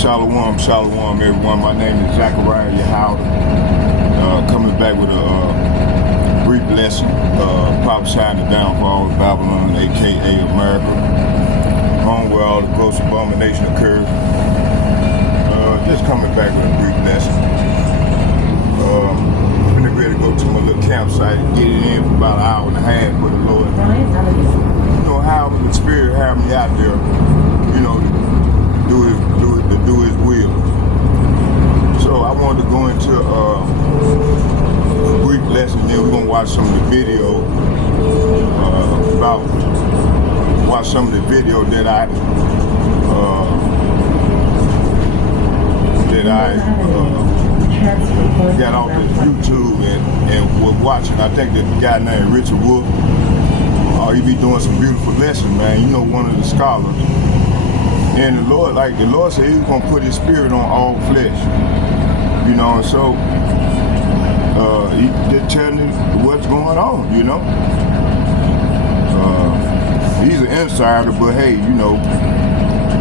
Shalom, shalom, everyone. My name is Zachariah Yahweh. Coming back with a brief lesson, prophesying the downfall of Babylon, aka America, home where all the gross abomination occurs. Just coming back with a brief lesson. I'm ready to go to my little campsite and get it in for about an hour and a half with the Lord. You know how the Spirit had me out there, you know, to do His will. So I wanted to go into a brief lesson. Then we're gonna watch some of the video that I got off of YouTube and was watching. I think that the guy named Richard Wolf. He be doing some beautiful lessons, man. You know, one of the scholars. And the Lord said He was gonna put His Spirit on all flesh. You know, and so He just telling me what's going on. You know, He's an insider, but hey, you know,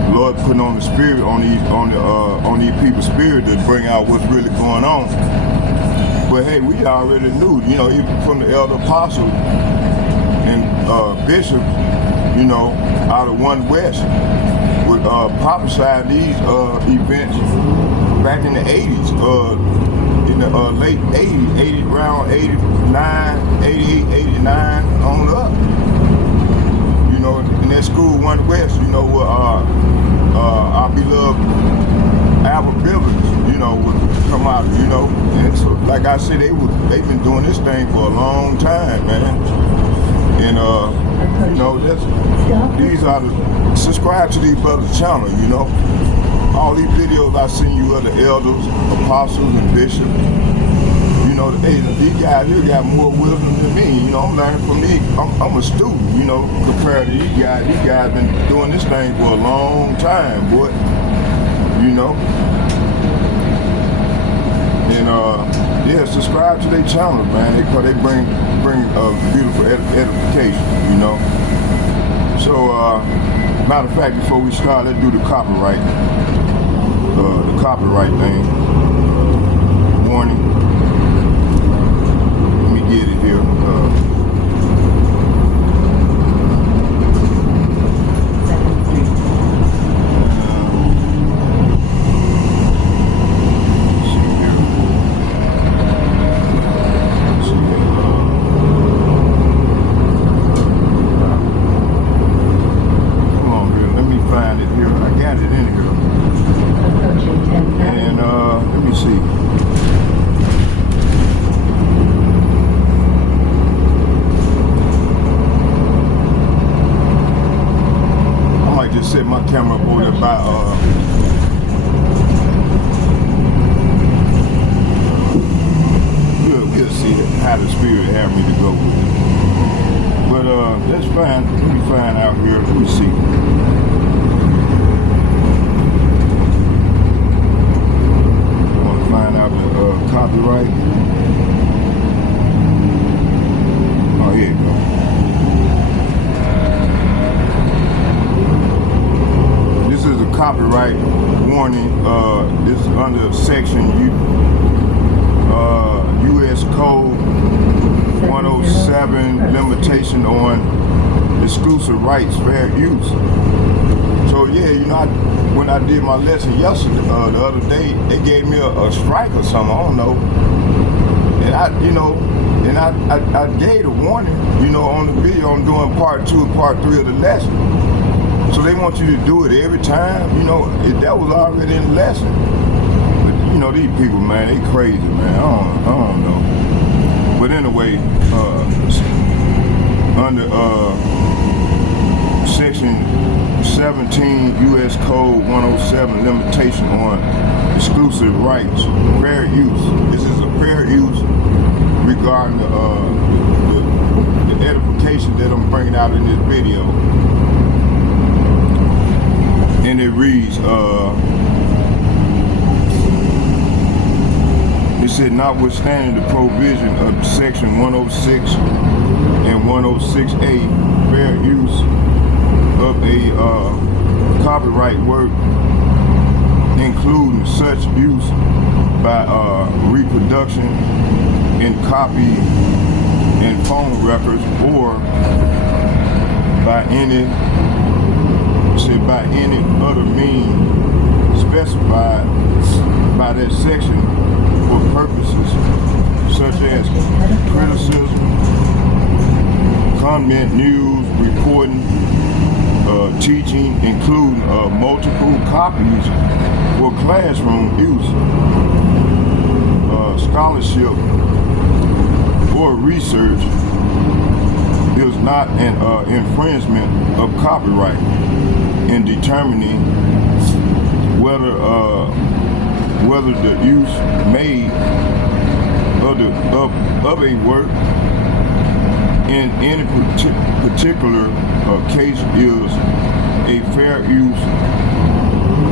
the Lord putting on the Spirit on these people's spirit to bring out what's really going on. But hey, we already knew. You know, even from the elder apostle and bishop, you know, out of One West, would prophesy these events back in the 80s, in the late 80s, around 89, 88, 89, on up. You know, in that school, One West, you know, where our beloved Albert Bivens, you know, would come out, you know. And so, like I said, they've been doing this thing for a long time, man. And you know, these are subscribe to these brothers' channel, you know. All these videos I seen you of the elders, apostles, and bishops. You know, hey, these guys here got more wisdom than me. You know, I'm learning from these. I'm a student, you know, compared to these guys. These guys been doing this thing for a long time, boy. You know. And yeah, subscribe to their channel, man. They bring beautiful edification, you know. So matter of fact, before we start, let's do the copyright thing. Warning. Let me get it here. Set my camera up over there by we'll see how the Spirit have me to go with it. But that's fine. Let me find out here. Let me see. I want to find out the copyright. Oh, here you go. This is a copyright warning. This is under section U.S. Code 107, limitation on exclusive rights, fair use. So yeah, you know, when I did my lesson yesterday, the other day, they gave me a strike or something. I don't know. And I gave a warning, you know, on the video. I'm doing part 2 and part 3 of the lesson. So they want you to do it every time, you know. That was already in the lesson. But, you know, these people, man, they crazy, man. I don't know. But anyway, under section 17 U.S. Code 107, limitation on exclusive rights, fair use. This is a fair use regarding the edification that I'm bringing out in this video. And it reads, it said, notwithstanding the provision of section 106 and 106A, fair use of a copyright work in including such use by reproduction in copy and phone records or by any other means specified by that section for purposes such as criticism, comment, news, reporting, teaching, including multiple copies for classroom use, scholarship, or research is not an infringement of copyright in determining whether the use made of a work in any particular case is a fair use.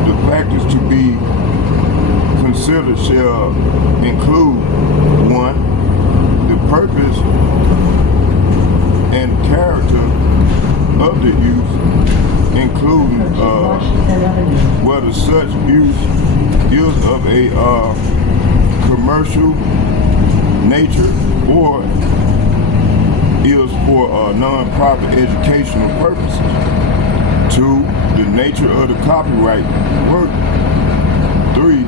The factors to be considered shall include: 1, the purpose and character of the use, including whether such use is of a commercial nature or is for non-profit educational purposes. 2, the nature of the copyright work. 3,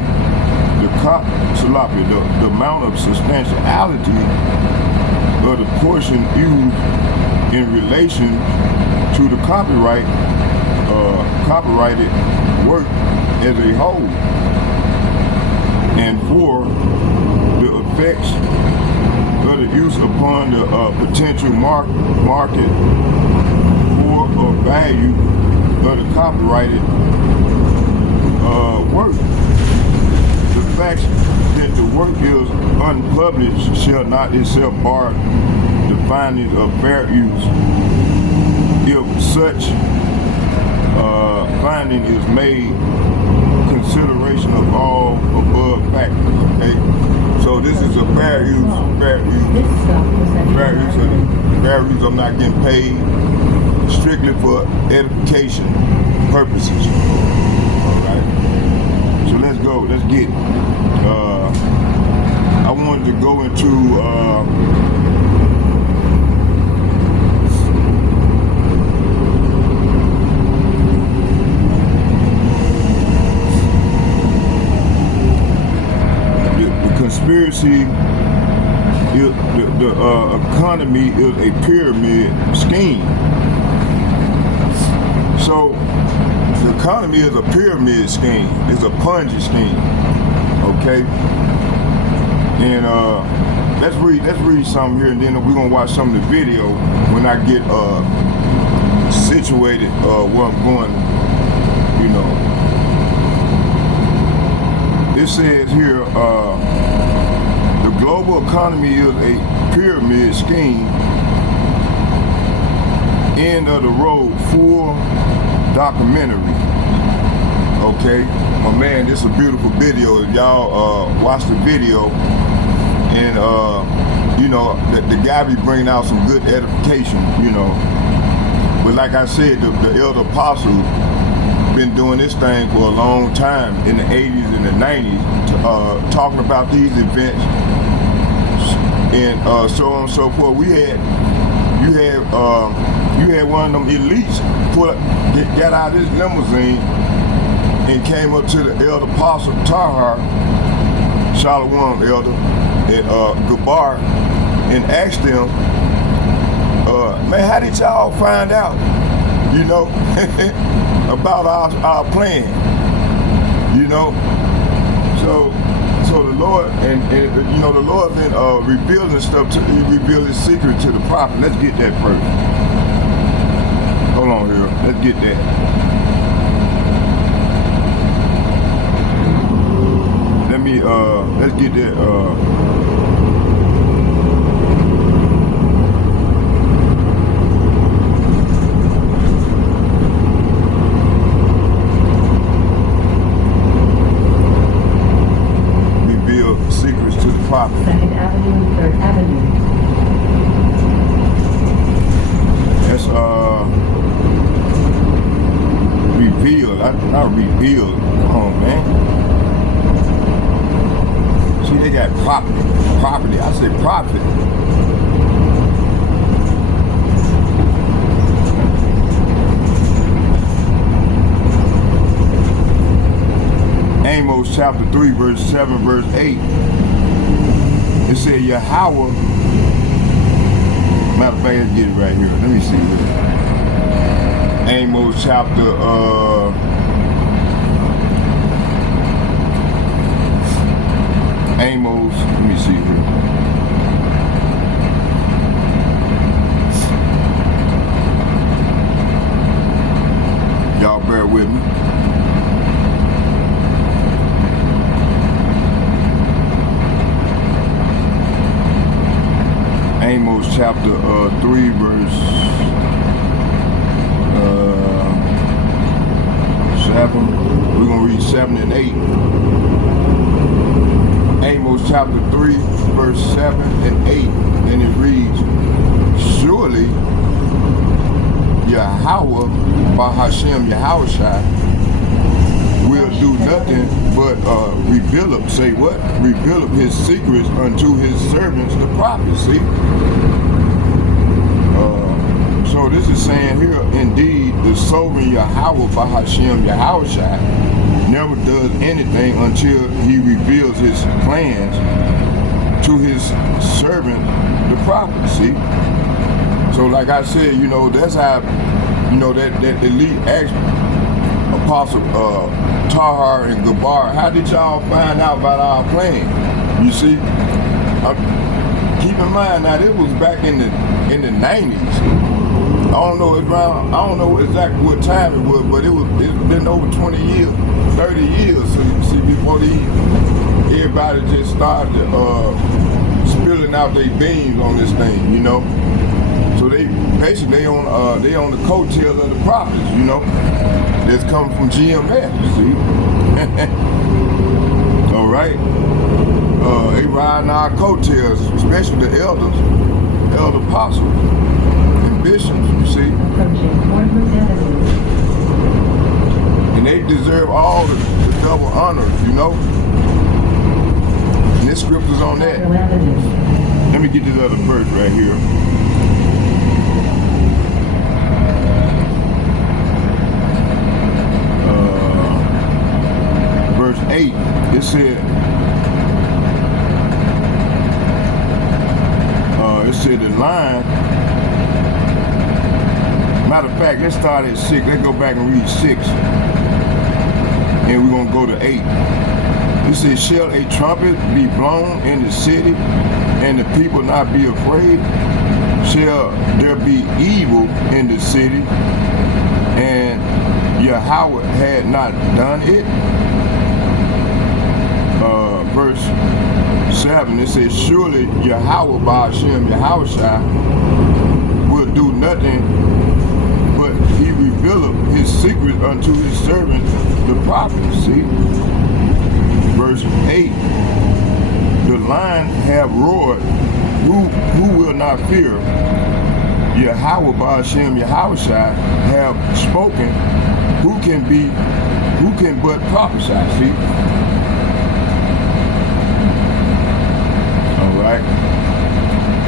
the amount of substantiality of the portion used in relation to the copyrighted work as a whole. And 4, the effects of the use upon the potential market for or value of the copyrighted work. The fact that the work is unpublished shall not itself bar the findings of fair use if such finding is made consideration of all above factors. Okay, so this is a fair use. I'm not getting paid, strictly for edification purposes. All right. So let's go. Let's get it. I wanted to go into conspiracy. The economy is a pyramid scheme. So the economy is a pyramid scheme. It's a Ponzi scheme. Okay. And let's read something here, and then we're gonna watch some of the video when I get situated where I'm going. You know. It says here. The global economy is a pyramid scheme. End of the road, full documentary. Okay, my man, this is a beautiful video. Y'all watch the video, and you know the guy be bringing out some good edification. You know, but like I said, the elder apostle been doing this thing for a long time in the 80s and the 90s, talking about these events. And so on and so forth. You had one of them elites got out of his limousine and came up to the elder apostle Tahar, Shalom elder, at Gabar, and asked them, man, how did y'all find out, you know, about our plan, you know? So the Lord, and you know, the Lord been revealing stuff to, he revealed his secret to the prophet. Let's get that first. Hold on here. Let's get that. Let's get that, secrets to the prophet. 2nd Avenue and 3rd Avenue. That's revealed. Not revealed. Come on, man. they got property. I say profit. Amos chapter 3, verse 7, verse 8. It said Yahweh. Matter of fact, let's get it right here. Let me see. Amos chapter Amos, let me see here. Y'all bear with me. Amos chapter 3, verse 7. We're going to read 7 and 8. Amos chapter 3, verse 7 and 8. And it reads, surely Yahweh, Bahashem Yahushua, will do nothing but reveal up. Say what? Reveal up his secrets unto his servants, the prophets. See? So this is saying here, indeed, the sovereign Yahweh Bahashem Yahushua never does anything until he reveals his plans to his servant, the prophets. See? So like I said, you know, that's how, you know, that elite Apostle Tahar and Gabar, how did y'all find out about our plan? You see, keep in mind now, this was back in the 90s. I don't know exactly what time it was, but it's been over 20 years, 30 years. So you see, before everybody just started spilling out their beans on this thing, you know. So they basically on the coattails of the prophets, you know. That's coming from GMS, see? All right? They riding our coattails, especially the elder apostles and bishops, you see? And they deserve all the double honors, you know? And this scripture's on that. Let me get this other verse right here. Verse 8, it said, the line, matter of fact, let's start at 6, let's go back and read 6, and we're going to go to 8. It says, shall a trumpet be blown in the city, and the people not be afraid? Shall there be evil in the city, and Yahweh had not done it? Verse 7, it says, surely Yahweh Bahashem Yahushua will do nothing but he revealeth his secret unto his servant the prophets. See? Verse 8, the lion have roared, who will not fear? Yahweh Bahashem Yahushua have spoken, who can but prophesy? See? Right?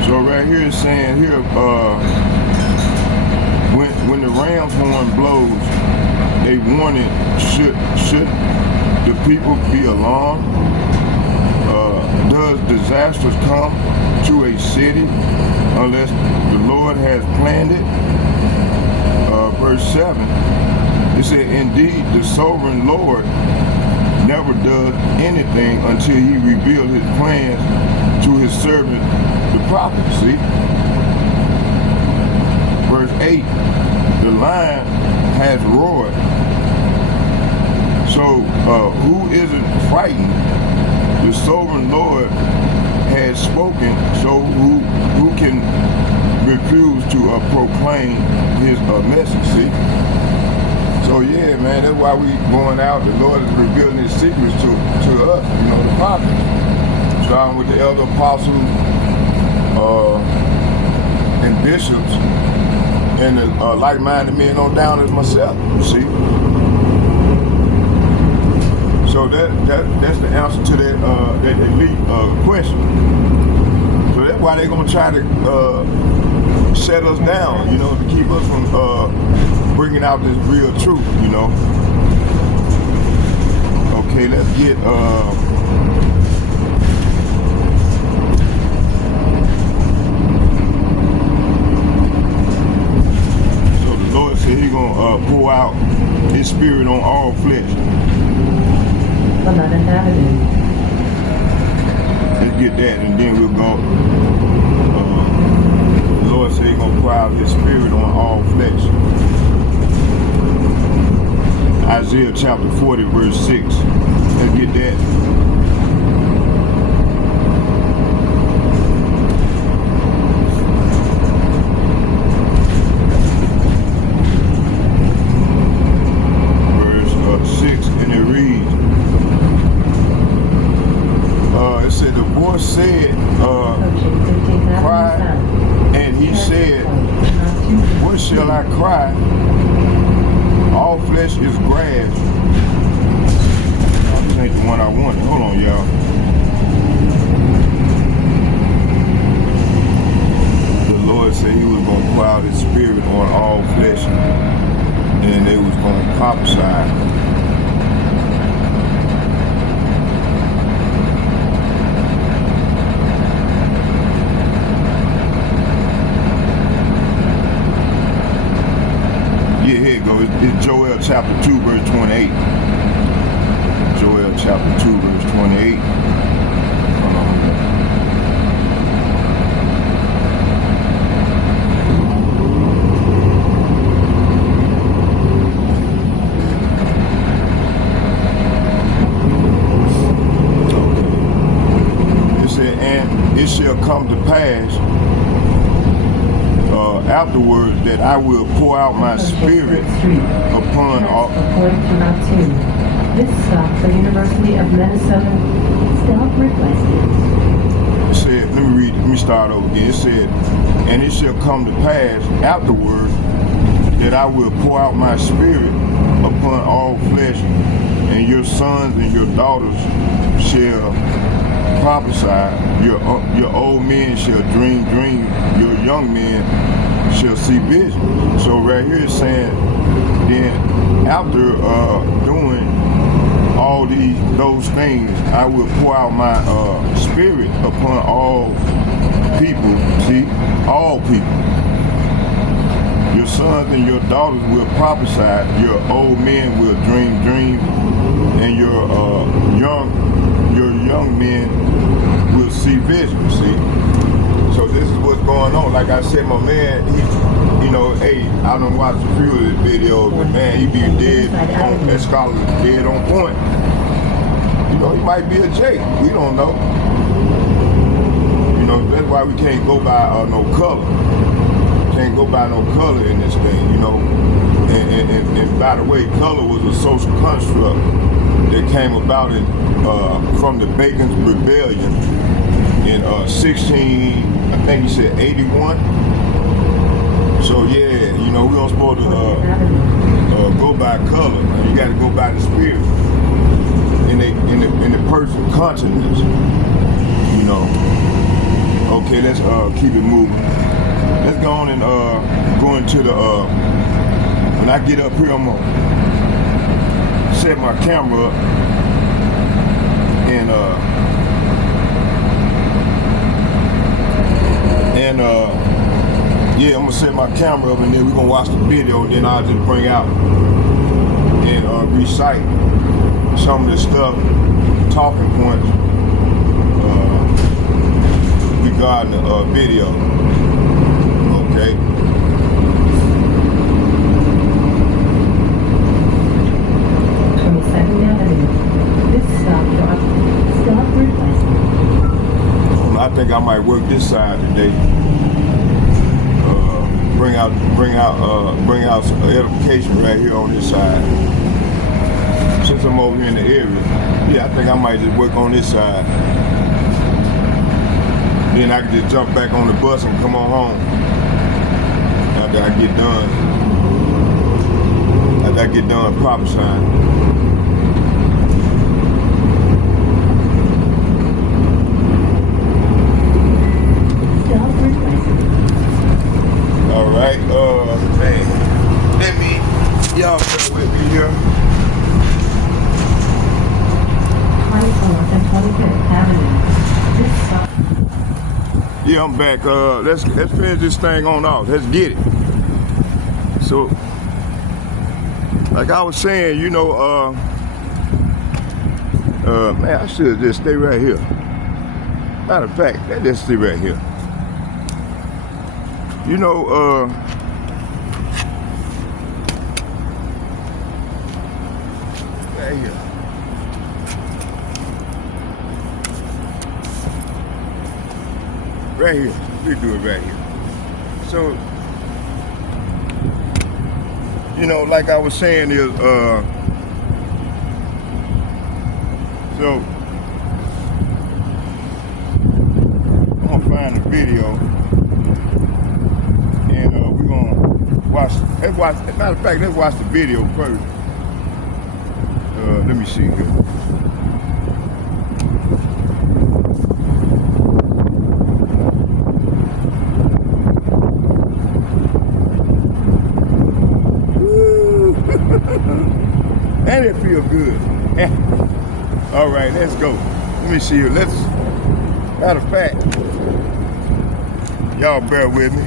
So right here it's saying here, when the ram's horn blows, a warning, should the people be alarmed? Does disasters come to a city unless the Lord has planned it? Verse 7, it said, indeed the sovereign Lord never does anything until he reveals his plans to his servant, the prophet. See? Verse 8, the lion has roared. So who isn't frightened? The sovereign Lord has spoken, so who can refuse to proclaim his message? See? So yeah, man, that's why we going out. The Lord is revealing his secrets to us, you know, the prophets. Starting with the elder apostles and bishops and the like-minded men on down as myself, you see? So that's the answer to that elite question. So that's why they're gonna try to shut us down, you know, to keep us from bringing out this real truth, you know. Okay, let's get so the Lord said He's gonna pour out His Spirit on all flesh. 11th Avenue. Let's get that, and then we'll go. The Lord said He's gonna pour out His Spirit on all flesh. Isaiah chapter 40, verse 6. Let's get that. Verse 6, and it reads, it said, the voice said, cry, and He said, what shall I cry? All flesh is grass. This ain't the one I wanted. Hold on, y'all. The Lord said He was going to pour out His Spirit on all flesh, and they was going to prophesy. It's Joel chapter 2, verse 28. Joel chapter 2, verse 28. It said, and it shall come to pass afterwards that I will pour out my Spirit upon all. According to Route 2. This stop for University of Minnesota. Stop requested. It said, let me start over again. It said, and it shall come to pass afterwards that I will pour out my Spirit upon all flesh, and your sons and your daughters shall prophesy. Your old men shall dream dreams. Your young men shall see vision. So right here it's saying, then after doing all those things, I will pour out my Spirit upon all people. See, all people. Your sons and your daughters will prophesy. Your old men will dream dreams, and your young men will see vision. See. So this is what's going on. Like I said, my man, he, you know, hey, I done watched a few of his videos, but man, he be dead on, that scholar is dead on point. You know, he might be a Jake. We don't know. You know, that's why we can't go by no color. Can't go by no color in this thing, you know. And by the way, color was a social construct that came about from the Bacon's Rebellion in 16, I think he said 81. So yeah, you know, we don't supposed to go by color. You got to go by the spirit in the person's consciousness. You know. Okay, let's keep it moving. Let's go on and go into the. When I get up here, I'm gonna set my camera up and yeah, I'm gonna set my camera up and then we're gonna watch the video, and then I'll just bring out and recite some of the stuff, talking points regarding the video. Okay. 22nd Avenue. This stop request. I think I might work this side today. Bring out some edification right here on this side. Since I'm over here in the area, yeah, I think I might just work on this side. Then I can just jump back on the bus and come on home after I get done. After I get done prophesying. Y'all bear with me here. 24th and 25th Avenue. This stop. Yeah, I'm back. Let's finish this thing on off. Let's get it. So, like I was saying, you know, man, I should just stay right here. Matter of fact, let's just stay right here. You know, right here. Right here. We do it right here. So, you know, like I was saying is, so I'm gonna find the video and we're gonna watch. Matter of fact, let's watch the video first. Let me see here. And it feel good. All right, let's go. Let me see you. Matter of fact, y'all bear with me.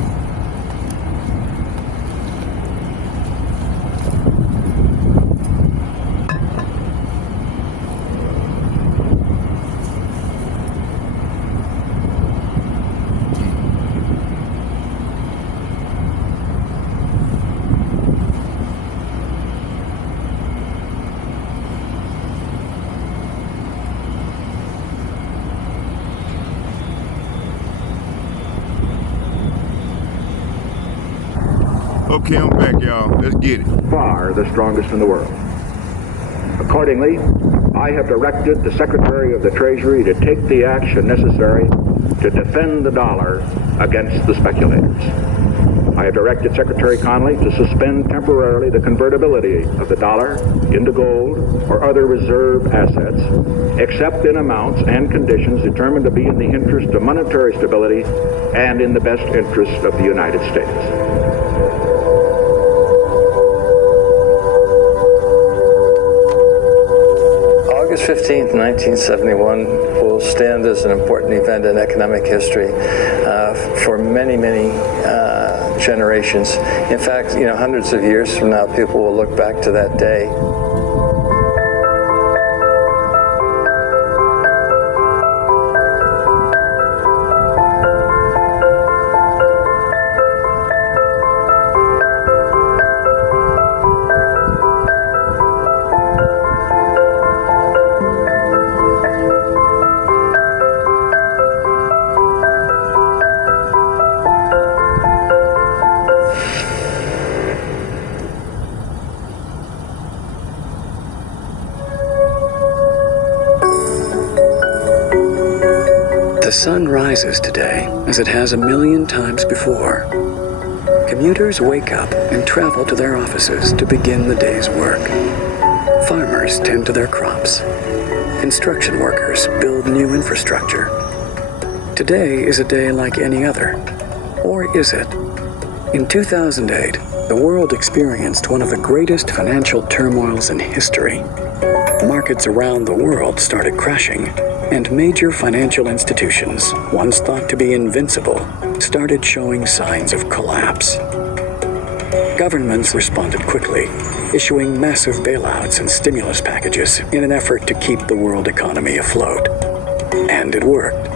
Okay, I'm back, y'all. Let's get it. Far the strongest in the world. Accordingly, I have directed the Secretary of the Treasury to take the action necessary to defend the dollar against the speculators. I have directed Secretary Connally to suspend temporarily the convertibility of the dollar into gold or other reserve assets, except in amounts and conditions determined to be in the interest of monetary stability and in the best interest of the United States. August 15th, 1971 will stand as an important event in economic history for many, many generations. In fact, hundreds of years from now, people will look back to that day. The sun rises today as it has a million times before. Commuters wake up and travel to their offices to begin the day's work. Farmers tend to their crops. Construction workers build new infrastructure. Today is a day like any other. Or is it? In 2008, the world experienced one of the greatest financial turmoils in history. Markets around the world started crashing, and major financial institutions, once thought to be invincible, started showing signs of collapse. Governments responded quickly, issuing massive bailouts and stimulus packages in an effort to keep the world economy afloat. And it worked.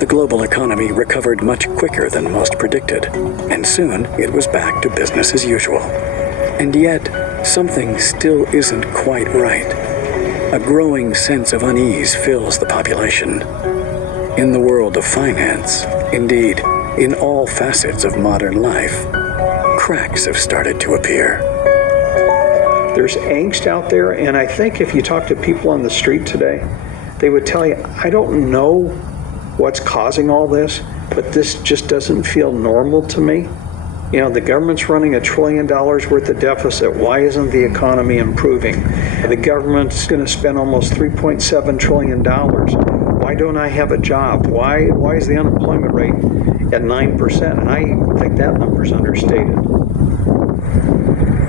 The global economy recovered much quicker than most predicted, and soon it was back to business as usual. And yet, something still isn't quite right. A growing sense of unease fills the population. In the world of finance, indeed, in all facets of modern life, cracks have started to appear. There's angst out there, and I think if you talk to people on the street today, they would tell you, I don't know what's causing all this, but this just doesn't feel normal to me. The government's running $1 trillion worth of deficit. Why isn't the economy improving? The government's going to spend almost $3.7 trillion. Why don't I have a job? Why is the unemployment rate at 9%? And I think that number's understated.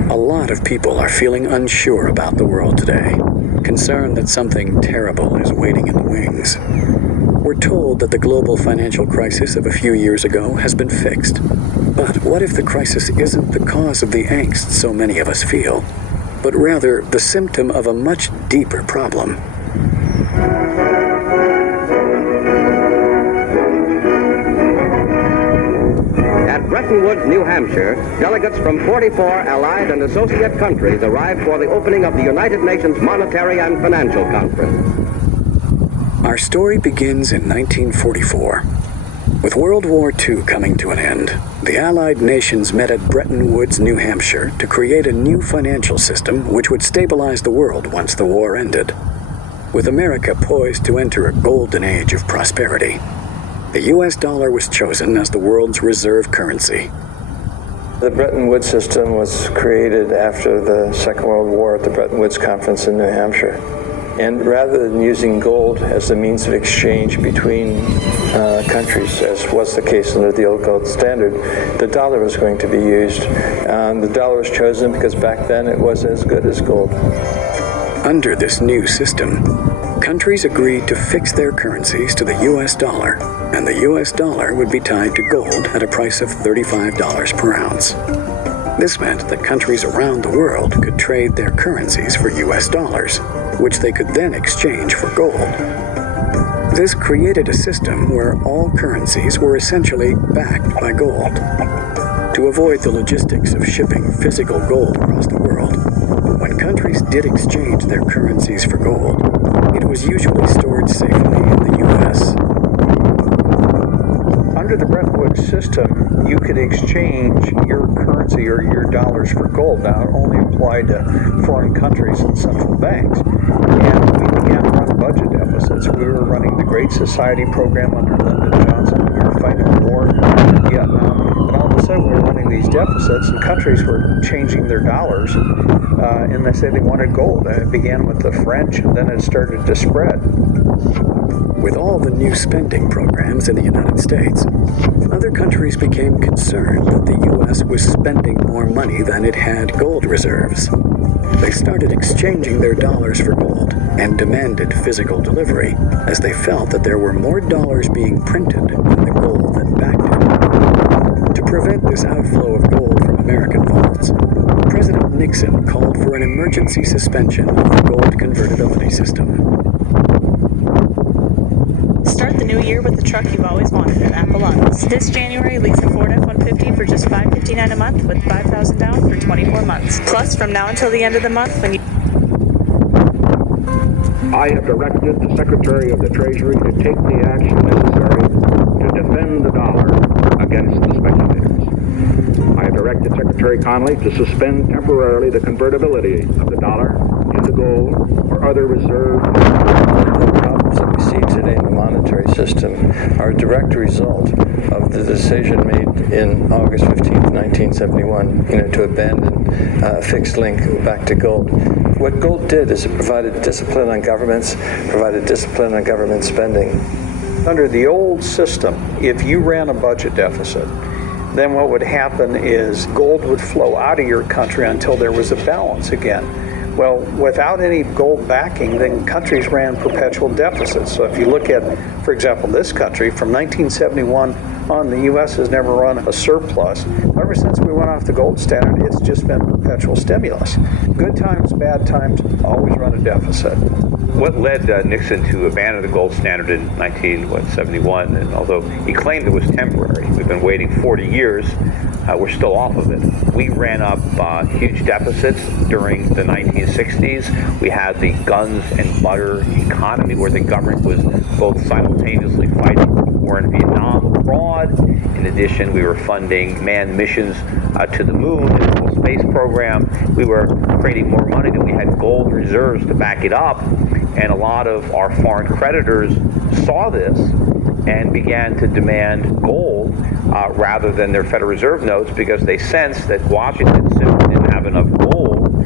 A lot of people are feeling unsure about the world today, concerned that something terrible is waiting in the wings. We're told that the global financial crisis of a few years ago has been fixed. But what if the crisis isn't the cause of the angst so many of us feel, but rather the symptom of a much deeper problem? At Bretton Woods, New Hampshire, delegates from 44 allied and associate countries arrived for the opening of the United Nations Monetary and Financial Conference. Our story begins in 1944. With World War II coming to an end, the Allied nations met at Bretton Woods, New Hampshire, to create a new financial system which would stabilize the world once the war ended. With America poised to enter a golden age of prosperity, the U.S. dollar was chosen as the world's reserve currency. The Bretton Woods system was created after the Second World War at the Bretton Woods Conference in New Hampshire. And rather than using gold as the means of exchange between countries, as was the case under the old gold standard, the dollar was going to be used. The dollar was chosen because back then it was as good as gold. Under this new system, countries agreed to fix their currencies to the U.S. dollar, and the U.S. dollar would be tied to gold at a price of $35 per ounce. This meant that countries around the world could trade their currencies for U.S. dollars, which they could then exchange for gold. This created a system where all currencies were essentially backed by gold. To avoid the logistics of shipping physical gold across the world, when countries did exchange their currencies for gold, it was usually stored safely in the U.S. Under the Bretton Woods system, you could exchange your currency or your dollars for gold. Now, it only applied to foreign countries and central banks. And we began to run budget deficits. We were running the Great Society program under Lyndon Johnson. We were fighting a war in Vietnam. And all of a sudden, we were running these deficits, and countries were changing their dollars. And they said they wanted gold. And it began with the French, and then it started to spread. With all the new spending programs in the United States, other countries became concerned that the U.S. was spending more money than it had gold reserves. They started exchanging their dollars for gold and demanded physical delivery, as they felt that there were more dollars being printed than the gold that backed it. To prevent this outflow of gold from American vaults, President Nixon called for an emergency suspension of the gold convertibility system. Start the new year with the truck you've always wanted at Apple Autos. This January, lease a Ford F-150 for just $559 a month with $5,000 down for 24 months. Plus, from now until the end of the month, when you... I have directed the Secretary of the Treasury to take the action necessary to defend the dollar against the speculators. I have directed Secretary Connally to suspend temporarily the convertibility of the dollar into gold or other reserve. The problems that we see today in the monetary system are a direct result of the decision made in August 15th, 1971, to abandon a fixed link back to gold. What gold did is it provided discipline on governments, provided discipline on government spending. Under the old system, if you ran a budget deficit, then what would happen is gold would flow out of your country until there was a balance again. Well, without any gold backing, then countries ran perpetual deficits. So if you look at, for example, this country, from 1971 on, the U.S. has never run a surplus. Ever since we went off the gold standard, it's just been perpetual stimulus. Good times, bad times, always run a deficit. What led Nixon to abandon the gold standard in 1971? And although he claimed it was temporary, we've been waiting 40 years, we're still off of it. We ran up huge deficits during the 1960s. We had the guns and butter economy where the government was both simultaneously fighting the war in Vietnam abroad. In addition, we were funding manned missions to the moon and the whole space program. We were creating more money than we had gold reserves to back it up. And a lot of our foreign creditors saw this and began to demand gold rather than their Federal Reserve notes, because they sensed that Washington simply didn't have enough gold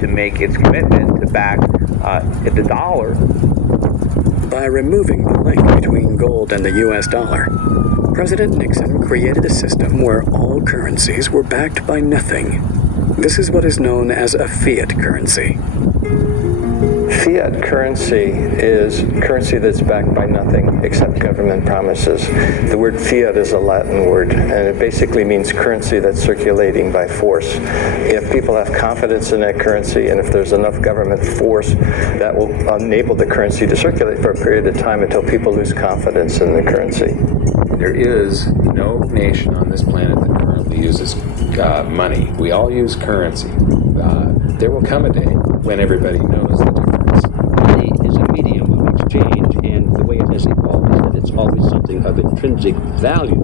to make its commitment to back the dollar. By removing the link between gold and the U.S. dollar, President Nixon created a system where all currencies were backed by nothing. This is what is known as a fiat currency. Fiat currency is currency that's backed by nothing except government promises. The word fiat is a Latin word, and it basically means currency that's circulating by force. If people have confidence in that currency, and if there's enough government force, that will enable the currency to circulate for a period of time until people lose confidence in the currency. There is no nation on this planet that currently uses money. We all use currency. There will come a day when everybody knows the difference. Money is a medium of exchange, and the way it has evolved is that it's always something of intrinsic value.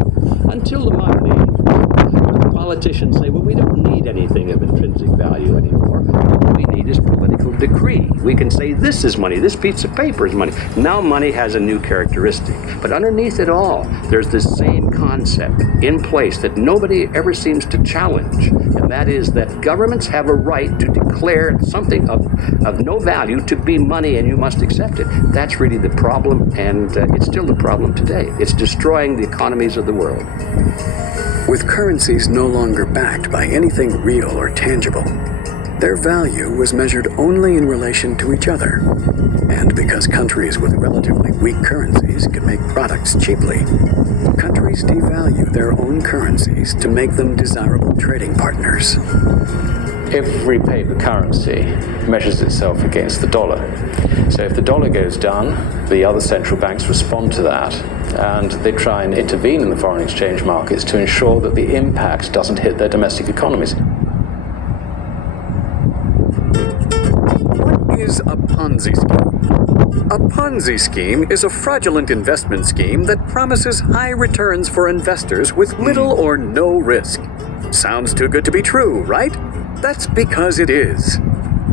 Until the modern age, the politicians say, well, we don't need anything of intrinsic value anymore. All we need is political decree. We can say this is money, this piece of paper is money. Now money has a new characteristic. But underneath it all, there's this same concept in place that nobody ever seems to challenge. And that is that governments have a right to declare something of no value to be money, and you must accept it. That's really the problem, and it's still the problem today. It's destroying the economies of the world. With currencies no longer backed by anything real or tangible, their value was measured only in relation to each other. And because countries with relatively weak currencies can make products cheaply, countries devalue their own currencies to make them desirable trading partners. Every paper currency measures itself against the dollar. So if the dollar goes down, the other central banks respond to that, and they try and intervene in the foreign exchange markets to ensure that the impact doesn't hit their domestic economies. What is a Ponzi scheme? A Ponzi scheme is a fraudulent investment scheme that promises high returns for investors with little or no risk. Sounds too good to be true, right? That's because it is.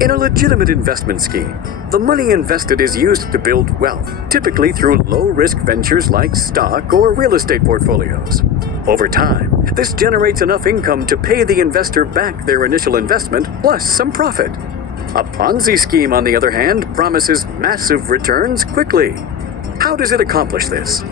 In a legitimate investment scheme, the money invested is used to build wealth, typically through low-risk ventures like stock or real estate portfolios. Over time, this generates enough income to pay the investor back their initial investment plus some profit. A Ponzi scheme, on the other hand, promises massive returns quickly. How does it accomplish this?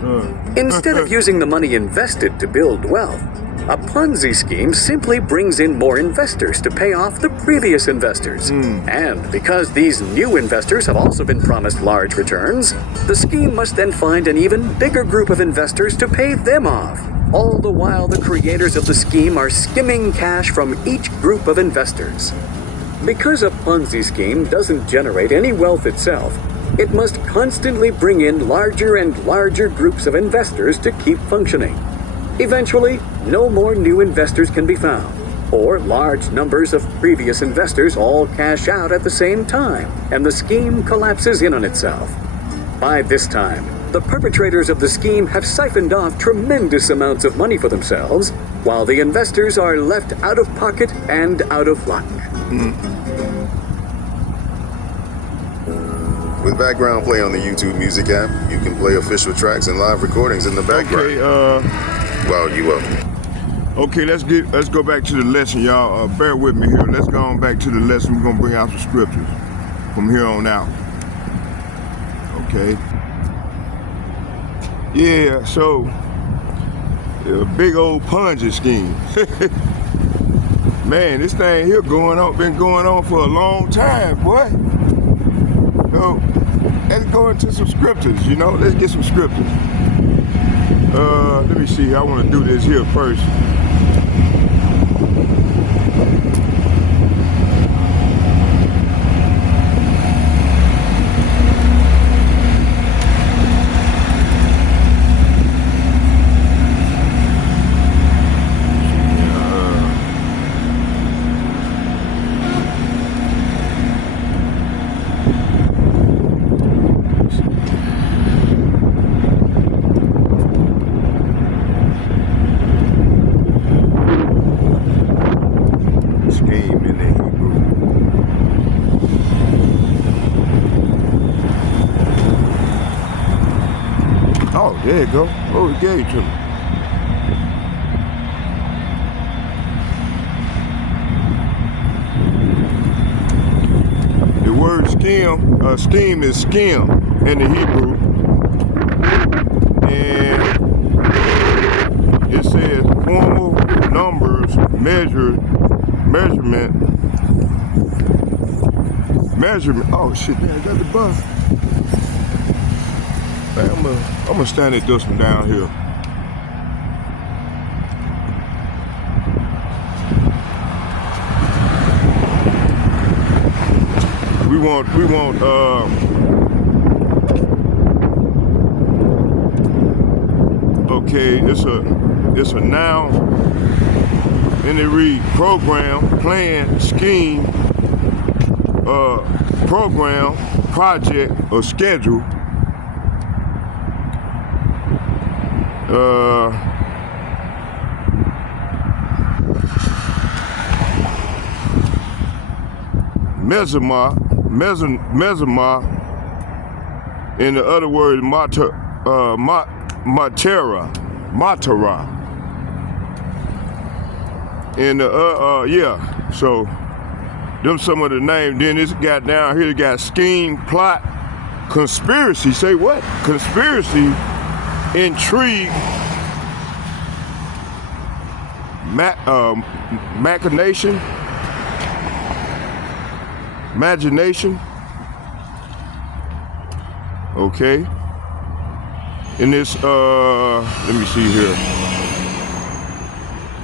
Instead of using the money invested to build wealth, a Ponzi scheme simply brings in more investors to pay off the previous investors. And because these new investors have also been promised large returns, the scheme must then find an even bigger group of investors to pay them off. All the while, the creators of the scheme are skimming cash from each group of investors. Because a Ponzi scheme doesn't generate any wealth itself, it must constantly bring in larger and larger groups of investors to keep functioning. Eventually, no more new investors can be found, or large numbers of previous investors all cash out at the same time, and the scheme collapses in on itself. By this time, the perpetrators of the scheme have siphoned off tremendous amounts of money for themselves, while the investors are left out of pocket and out of luck. With background play on the YouTube Music app, you can play official tracks and live recordings in the background. While you up. Okay, let's go back to the lesson, y'all. Bear with me here. Let's go on back to the lesson. We're gonna bring out some scriptures from here on out. Okay. Yeah, so a big old Ponzi scheme. Man, this thing here been going on for a long time, boy. So let's go into some scriptures, let's get some scriptures. Let me see, I want to do this here first. Oh, there you go. Oh, he gave it to me. The word scheme is skim in the Hebrew. And it says formal numbers measured measurement. Oh shit, man, is that the bus? Man, I'm gonna stand at this one down here. We want okay, it's a noun, and they read program, plan, scheme, program, project, or schedule. Mesomar, in the other word, matera. And yeah, so them some of the names. Then this got down here, got scheme, plot, conspiracy. Say what? Conspiracy, intrigue, machination, imagination. Okay. And this let me see here.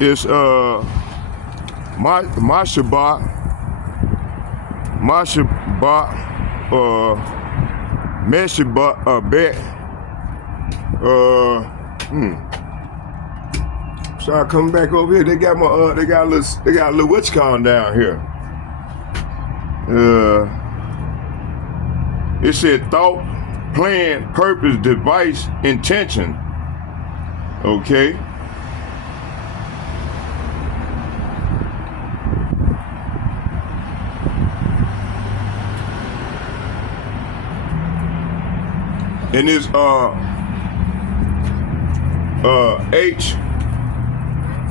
It's Mashabat, Meshabat, Bet. So I come back over here. They got my they got a little witch calling down here. It said thought, plan, purpose, device, intention. Okay. And this H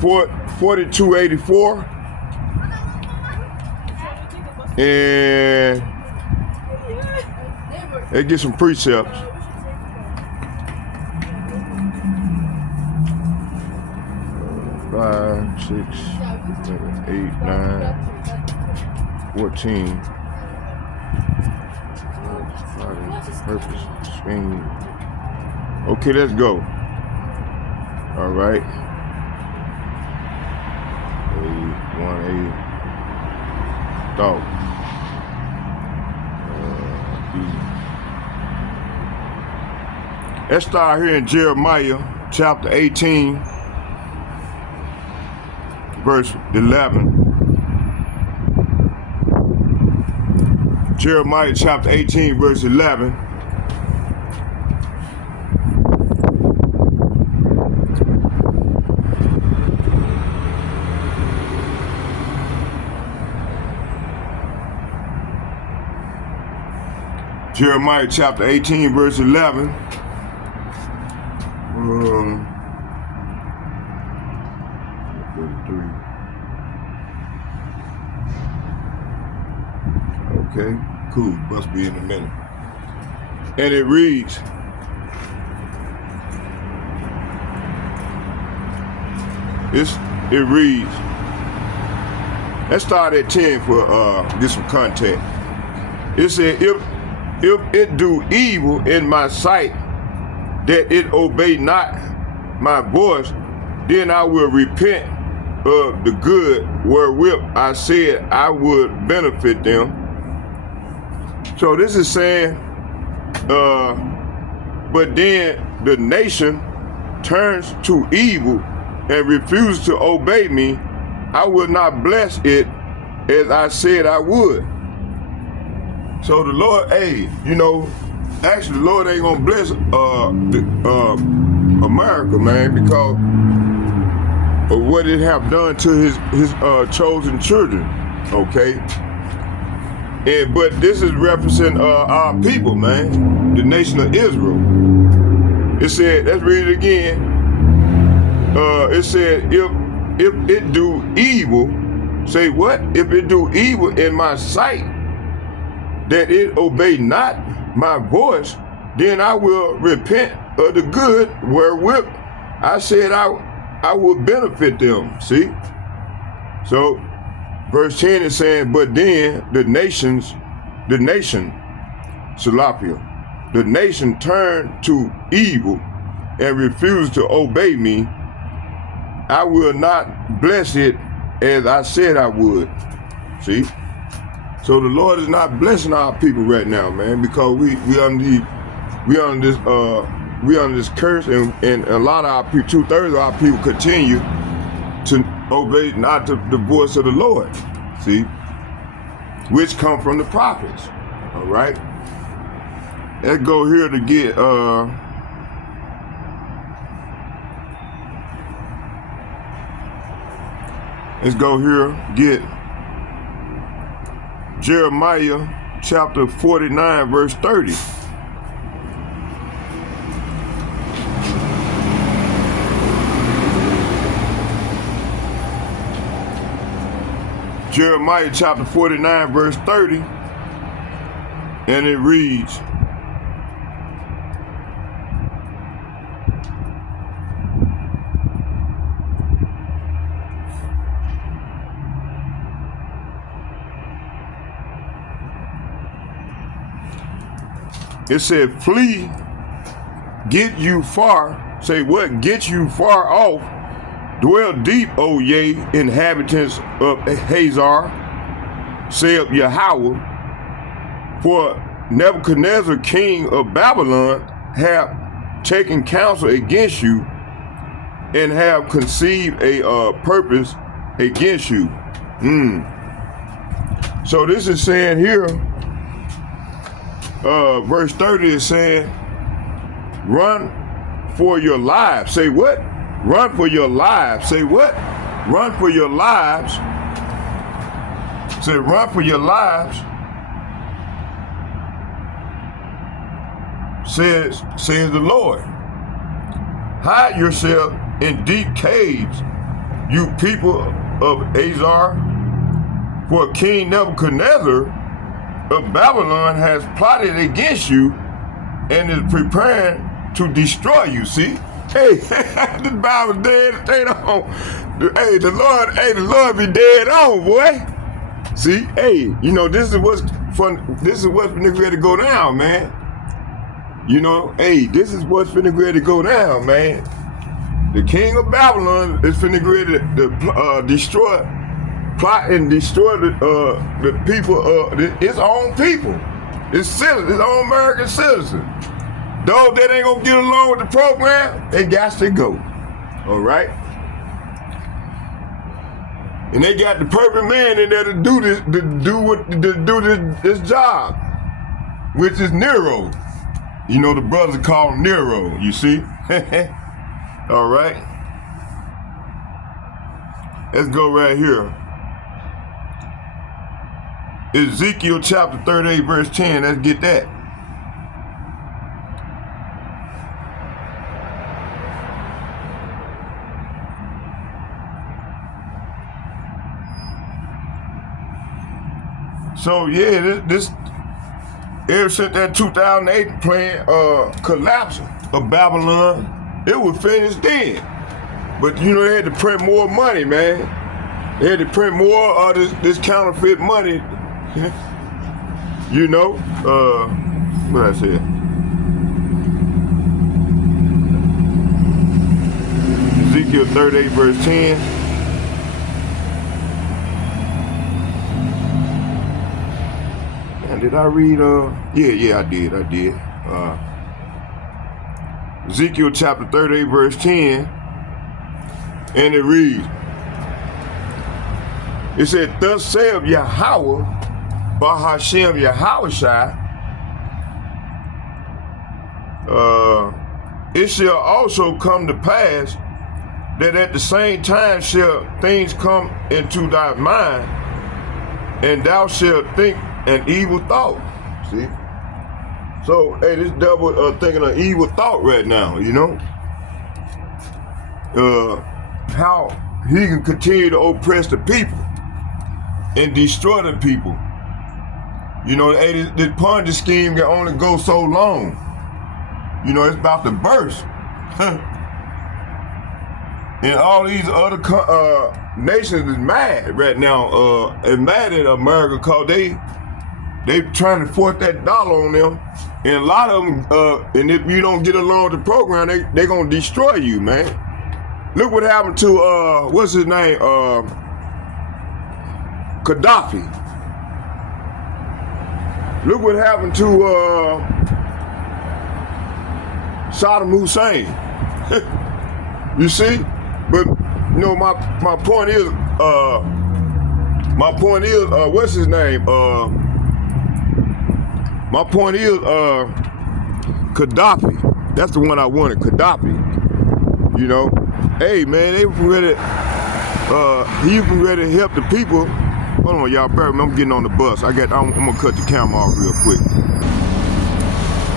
4284, and they get some precepts. Five, 6, 7, 8, 9, 14. Purpose, scheme. Okay, let's go. All right. A1A thought. Let's start here in Jeremiah chapter 18, verse 11. Jeremiah chapter 18, verse 11. Jeremiah chapter 18, verse 11. Okay, cool. Must be in a minute. And it reads, let's start at 10 for get some context. It said, if it do evil in my sight, that it obey not my voice, then I will repent of the good wherewith I said I would benefit them. So this is saying, but then the nation turns to evil and refuses to obey me, I will not bless it as I said I would. So the Lord, actually the Lord ain't gonna bless America, man, because of what it have done to his chosen children. Okay. But this is referencing our people, man, the nation of Israel. It said, let's read it again. It said, if it do evil, say what? If it do evil in my sight, that it obey not my voice, then I will repent of the good wherewith I said I will benefit them. See? So verse 10 is saying, but then the nation, Salapia, the nation turned to evil and refused to obey me. I will not bless it as I said I would. See? So the Lord is not blessing our people right now, man, because we under this curse, and a lot of our people, 2/3 of our people continue to obey not the voice of the Lord, see, which come from the prophets. All right, let's go here to get get Jeremiah chapter 49 verse 30. Jeremiah chapter 49 verse 30, and it reads, it said, flee, get you far, say what? Get you far off, dwell deep, O ye inhabitants of Hazar, saith Yahweh, for Nebuchadnezzar, king of Babylon, have taken counsel against you and have conceived a purpose against you. So this is saying here, verse 30 is saying, run for your lives. Say what? Run for your lives. Say what? Run for your lives. Say run for your lives. Says the Lord. Hide yourself in deep caves, you people of Azar, for King Nebuchadnezzar of Babylon has plotted against you and is preparing to destroy you. See? Hey, the Bible dead straight on. Hey, the Lord be dead on, boy. See, hey, you know, this is what's fun. This is what's finna ready to go down, man. You know, hey, this is what's finna ready to go down, man. The king of Babylon is finna ready to plot and destroy the people, his own people, his citizens, his own American citizens. Those that ain't gonna get along with the program, they got to go. All right. And they got the perfect man in there to do this, to do this job, which is Nero. You know, the brothers call him Nero. You see? All right. Let's go right here. Ezekiel chapter 38, verse 10. Let's get that. So yeah, this ever since that 2008 plan collapse of Babylon, it was finished then. But you know, they had to print more money, man. They had to print more of this counterfeit money. You know, what I said. Ezekiel 38 verse 10. Did I read, yeah, I did. Ezekiel chapter 38, verse 10, and it reads, it said, thus saith Yahweh, Bahashem Yahushai, it shall also come to pass that at the same time shall things come into thy mind, and thou shalt think an evil thought. See? So, hey, this devil thinking an evil thought right now, you know? How he can continue to oppress the people and destroy the people. You know, hey, this Ponzi scheme can only go so long. You know, it's about to burst. And all these other nations is mad right now, and mad at America because they trying to force that dollar on them, and a lot of them, and if you don't get along with the program, they gonna destroy you, man. Look what happened to what's his name, Gaddafi. Look what happened to Saddam Hussein. You see, but you know my point is what's his name? My point is Gaddafi. That's the one I wanted, Gaddafi. You know, hey man, they ready. He even ready to help the people. Hold on, y'all, bear with me. I'm getting on the bus. I'm gonna cut the camera off real quick.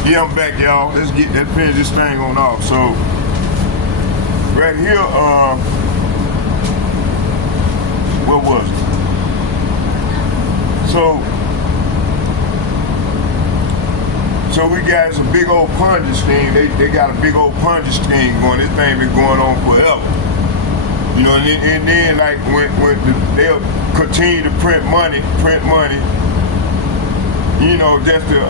Yeah, I'm back, y'all. Let's finish this thing on off. So, right here, what was it? So we got some big old Ponzi scheme. They got a big old Ponzi scheme going. This thing been going on forever. You know, and then like when they'll continue to print money, you know, just the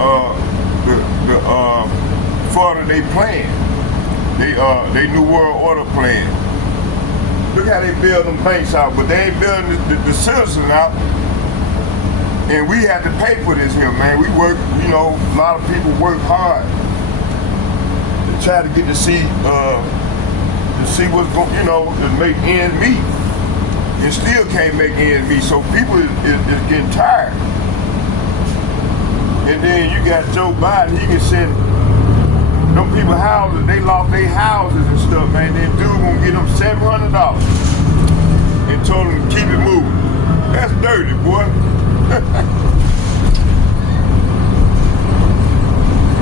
further they plan. They New World Order plan. Look how they build them banks out, but they ain't building the citizens out. And we have to pay for this here, man. We work, you know, a lot of people work hard to try to get to see what's going, you know, to make ends meet. And still can't make ends meet. So people is getting tired. And then you got Joe Biden, he can send them people houses, they lost their houses and stuff, man. Then dude gonna get them $700 and told them to keep it moving. That's dirty, boy.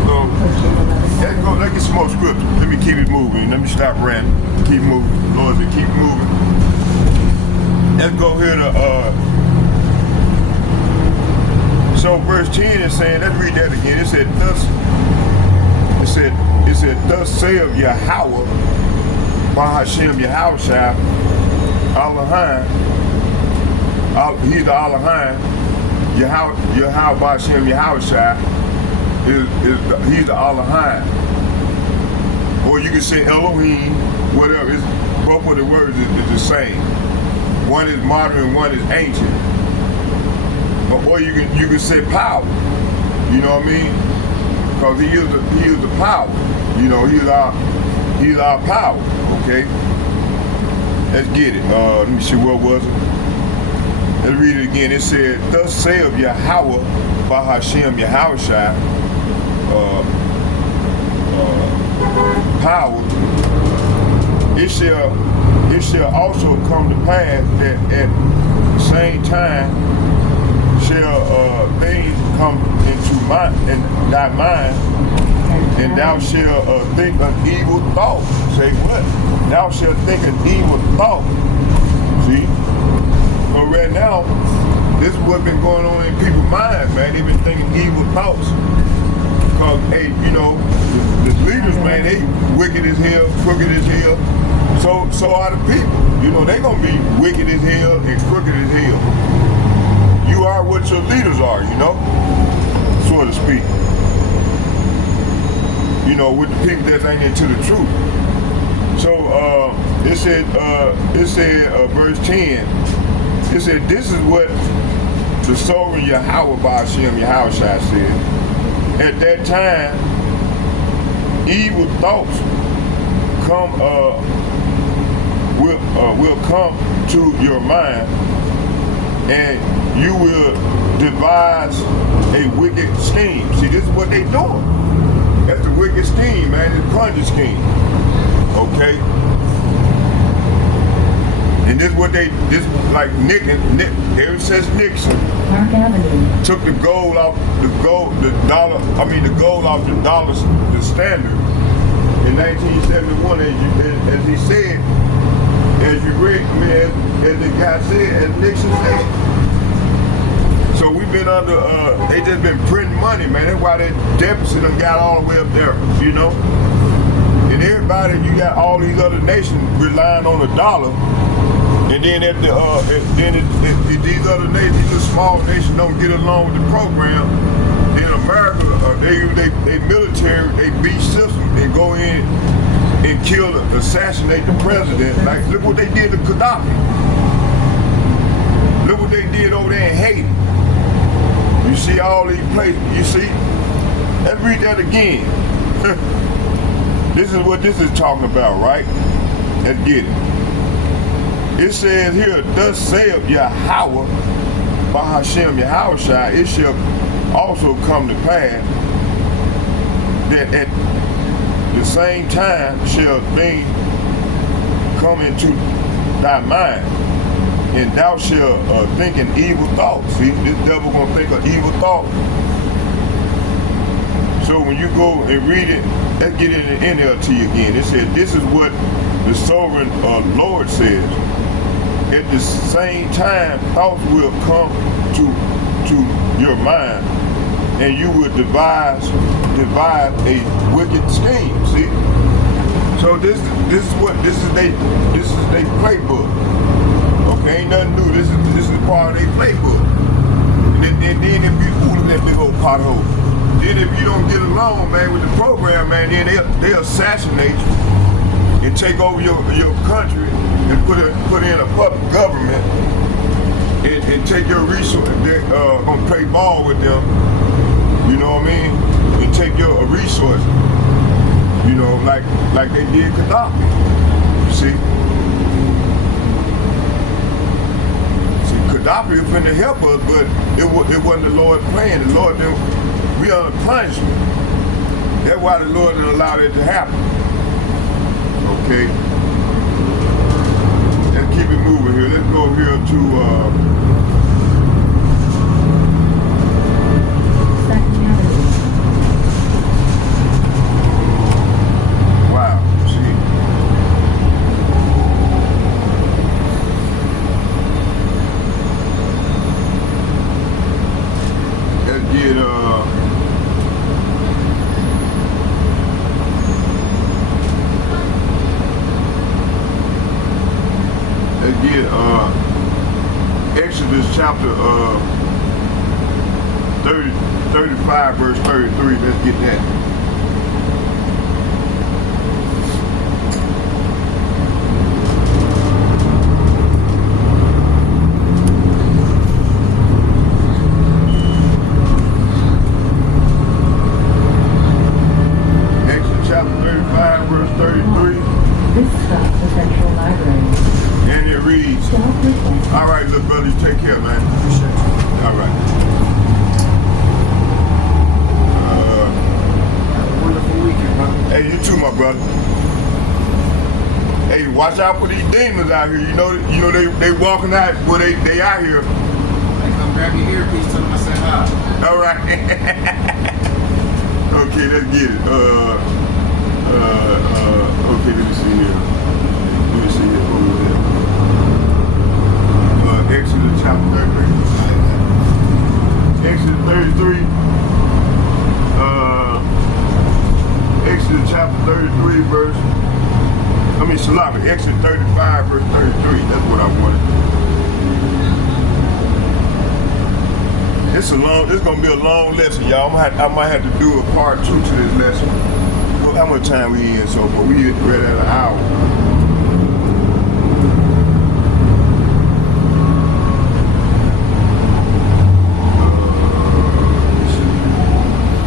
So, let's get some more scripture. Let me keep it moving. Let me stop ranting. Keep moving. Lord said keep moving. Let's go here to so verse 10 is saying, let's read that again. It said, thus saith Yahweh, Bahashem Yahushua, Allahim, he's the Allahim, Yahweh Bahashem Yahushua, he's the Allahim. Or you can say Elohim, whatever. Both of the words is the same. One is modern and one is ancient. Or you can say power. You know what I mean? Because he is the power. You know, he's our power. Okay. Let's get it. Let me see, what was it? Let's read it again. It said, thus saith Yahweh Bahashem Yahushua, power. It shall also come to pass that at the same time shall things come into thy mind, and thou shalt think an evil thought. Say what? Thou shalt think an evil thought. See? So right now, this is what's been going on in people's minds, man. They've been thinking evil thoughts. Because, hey, you know, the leaders, man, they wicked as hell, crooked as hell. So are the people. You know, they gonna be wicked as hell and crooked as hell. You are what your leaders are, you know, so to speak. You know, with the people that ain't into the truth. So it said verse 10, it said, this is what the sovereign Yahweh Ba'ashem Yahushua said. At that time, evil thoughts will come to your mind, and you will devise a wicked scheme. See, this is what they doing. That's the wicked scheme, man. It's Ponzi scheme. Okay? And this what like ever since Nixon took the gold off the dollar off the dollar, the standard in 1971, as he said, as you read, as the guy said, as Nixon said. So we've been under, they just been printing money, man. That's why that deficit done got all the way up there, you know? And everybody, you got all these other nations relying on the dollar And then if these other nations, these small nations don't get along with the program, then America, they military, they beat system and go in and kill, assassinate the president. Like, look what they did to Gaddafi. Look what they did over there in Haiti. You see all these places, you see? Let's read that again. This is what this is talking about, right? Let's get it. It says here, thus saith Yahweh, Bahashem Yahushua, it shall also come to pass that at the same time shall things come into thy mind, and thou shalt think an evil thought. See, this devil gonna think an evil thought. So when you go and read it, let's get it in the NLT again. It said, this is what the sovereign Lord says. At the same time, thoughts will come to your mind, and you will devise a wicked scheme. See, so this is they playbook. Okay, ain't nothing new. This is part of their playbook. And then if you look at that big old pothole, then if you don't get along, man, with the program, man, then they'll assassinate you and take over your country and put in a puppet government and take your resources. They're gonna play ball with them, you know what I mean? And take your resources, you know, like they did Gaddafi. You see? Gaddafi was finna help us, but it wasn't the Lord's plan. The Lord didn't, we under punishment. That's why the Lord didn't allow that to happen. Okay. Let's keep it moving here. Let's go here to wow, see. Let's get Exodus chapter 35 verse 33. Let's get that. Exodus chapter 35 verse 33. This stops the Central Library. And it reads, all right, little brother, you take care, man. All right. Have a wonderful weekend, brother. Hey, you too, my brother. Hey, watch out for these demons out here. You know they walking out, well, they out here. Hey, come grab your earpiece, tell them I said hi. All right. Okay, let's get it. Okay, let me see here. Over there. Exodus chapter 33. Exodus 33. Exodus chapter 33 verse. Salami. Exodus 35 verse 33. That's what I wanted. It's gonna be a long lesson, y'all. I might have to do a part 2 to this lesson. Look how much time we in so far. We read at an hour.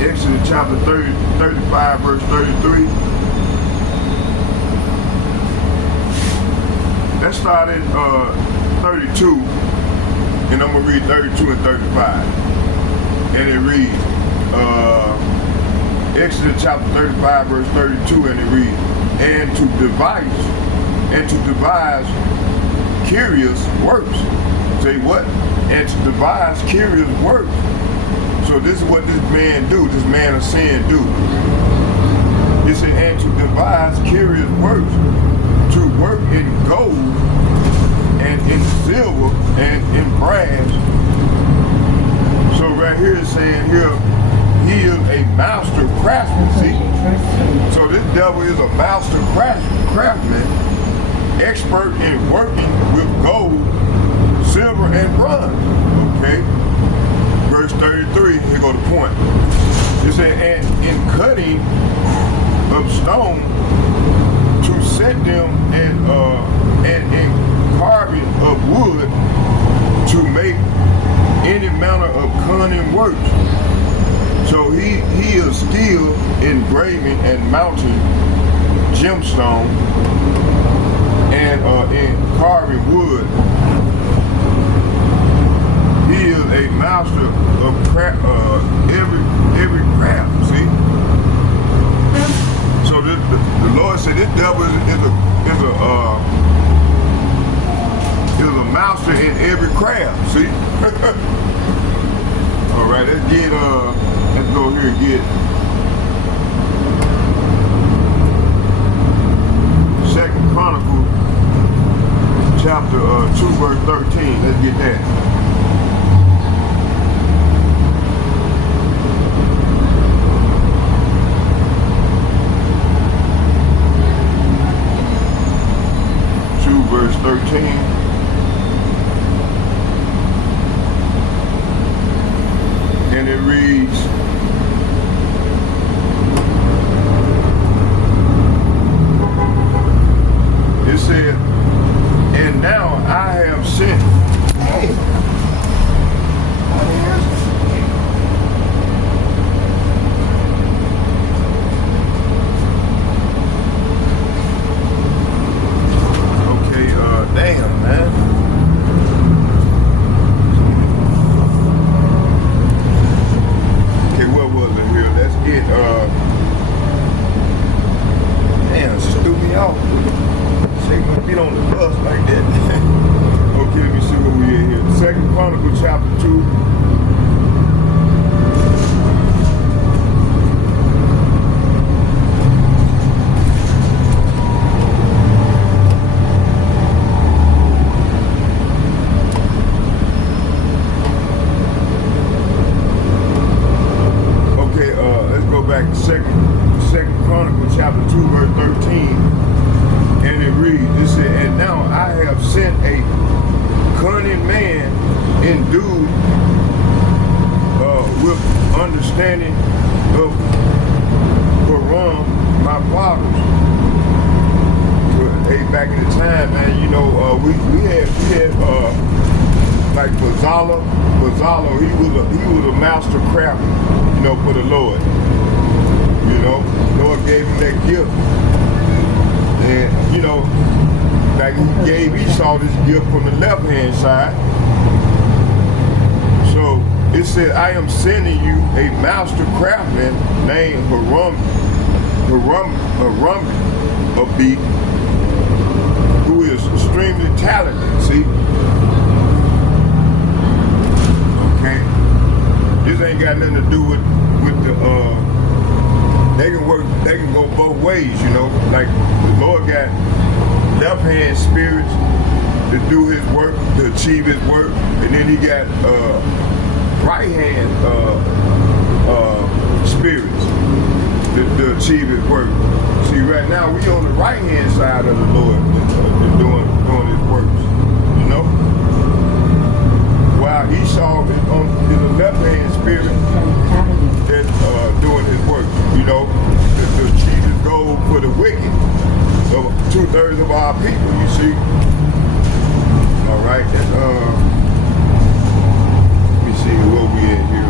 Exodus chapter 35 verse 33. Let's start at 32, and I'm gonna read 32 and 35. And it reads, Exodus chapter 35 verse 32, and it reads, and to devise curious works. Say what? And to devise curious works. So this is what this man do, this man of sin do. It said, and to devise curious works, to work in gold and in silver and in brass. So right here it's saying here, he is a master craftsman, see? So this devil is a master craftsman, expert in working with gold, silver, and bronze. Okay? Verse 33, here go the point. It said, and in cutting of stone to set them, and in carving of wood to make any manner of cunning works. So he is skilled in engraving and mounting gemstone and in carving wood. He is a master of every craft. See. So the Lord said this devil is a master in every craft. See. All right, let's go here and get 2 Chronicles chapter 2 verse 13. Let's get that. Verse 13. And it reads, it said, and now I have sent. Damn, man. Okay, what was it here? Let's get, damn, she threw me off. She ain't gonna get on the bus like that. Okay, let me see where we at here. 2 Chronicles chapter 2. Second Chronicles chapter 2 verse 13, and it reads, it said, and now I have sent a cunning man endued with understanding of Quran, my fathers. Hey, back in the time, man, you know, we had like Bazala, he was a master crafter, you know, for the Lord. You know, Lord gave him that gift. And, you know, like he gave Esau this gift from the left-hand side. So it said, I am sending you a master craftsman named Harambe, who is extremely talented, see? Okay? This ain't got nothing to do with the, they can go both ways, you know. Like the Lord got left-hand spirits to do his work, to achieve his work, and then he got right-hand spirits to achieve his work. See, right now we on the right-hand side of the Lord doing his works, you know. While Esau is a left-hand spirit that's doing his work, you know, to achieve his goal for the wicked. So 2/3 of our people, you see. All right, and let me see where we at here.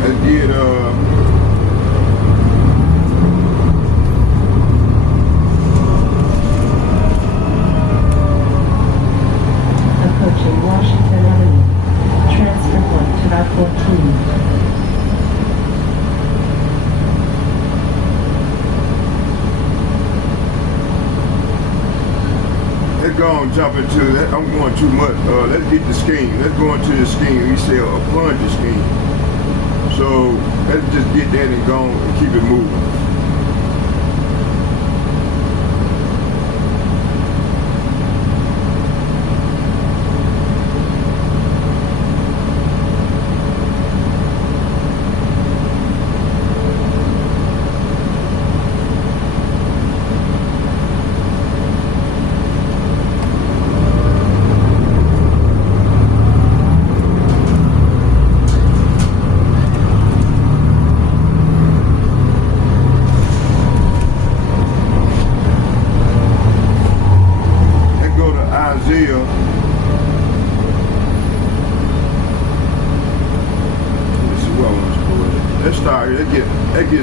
Let's get approaching Washington Avenue. Transfer point to Route 14. let's go and jump into that. I'm going too much. Let's get the scheme. Let's go into the scheme. We say a plunger scheme. So let's just get that and go and keep it moving.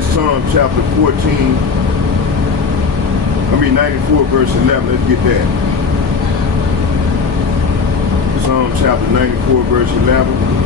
is Psalm chapter 94 verse 11. Let's get that. Psalm chapter 94 verse 11.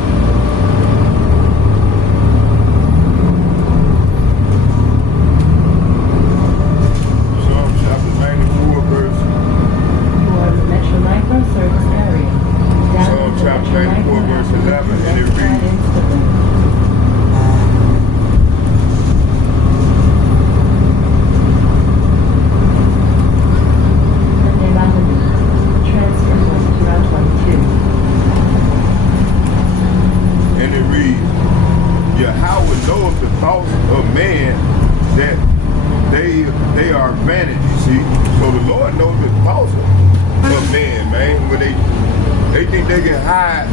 They are vanity, see? So the Lord knows the thoughts of man, man. When they think they can hide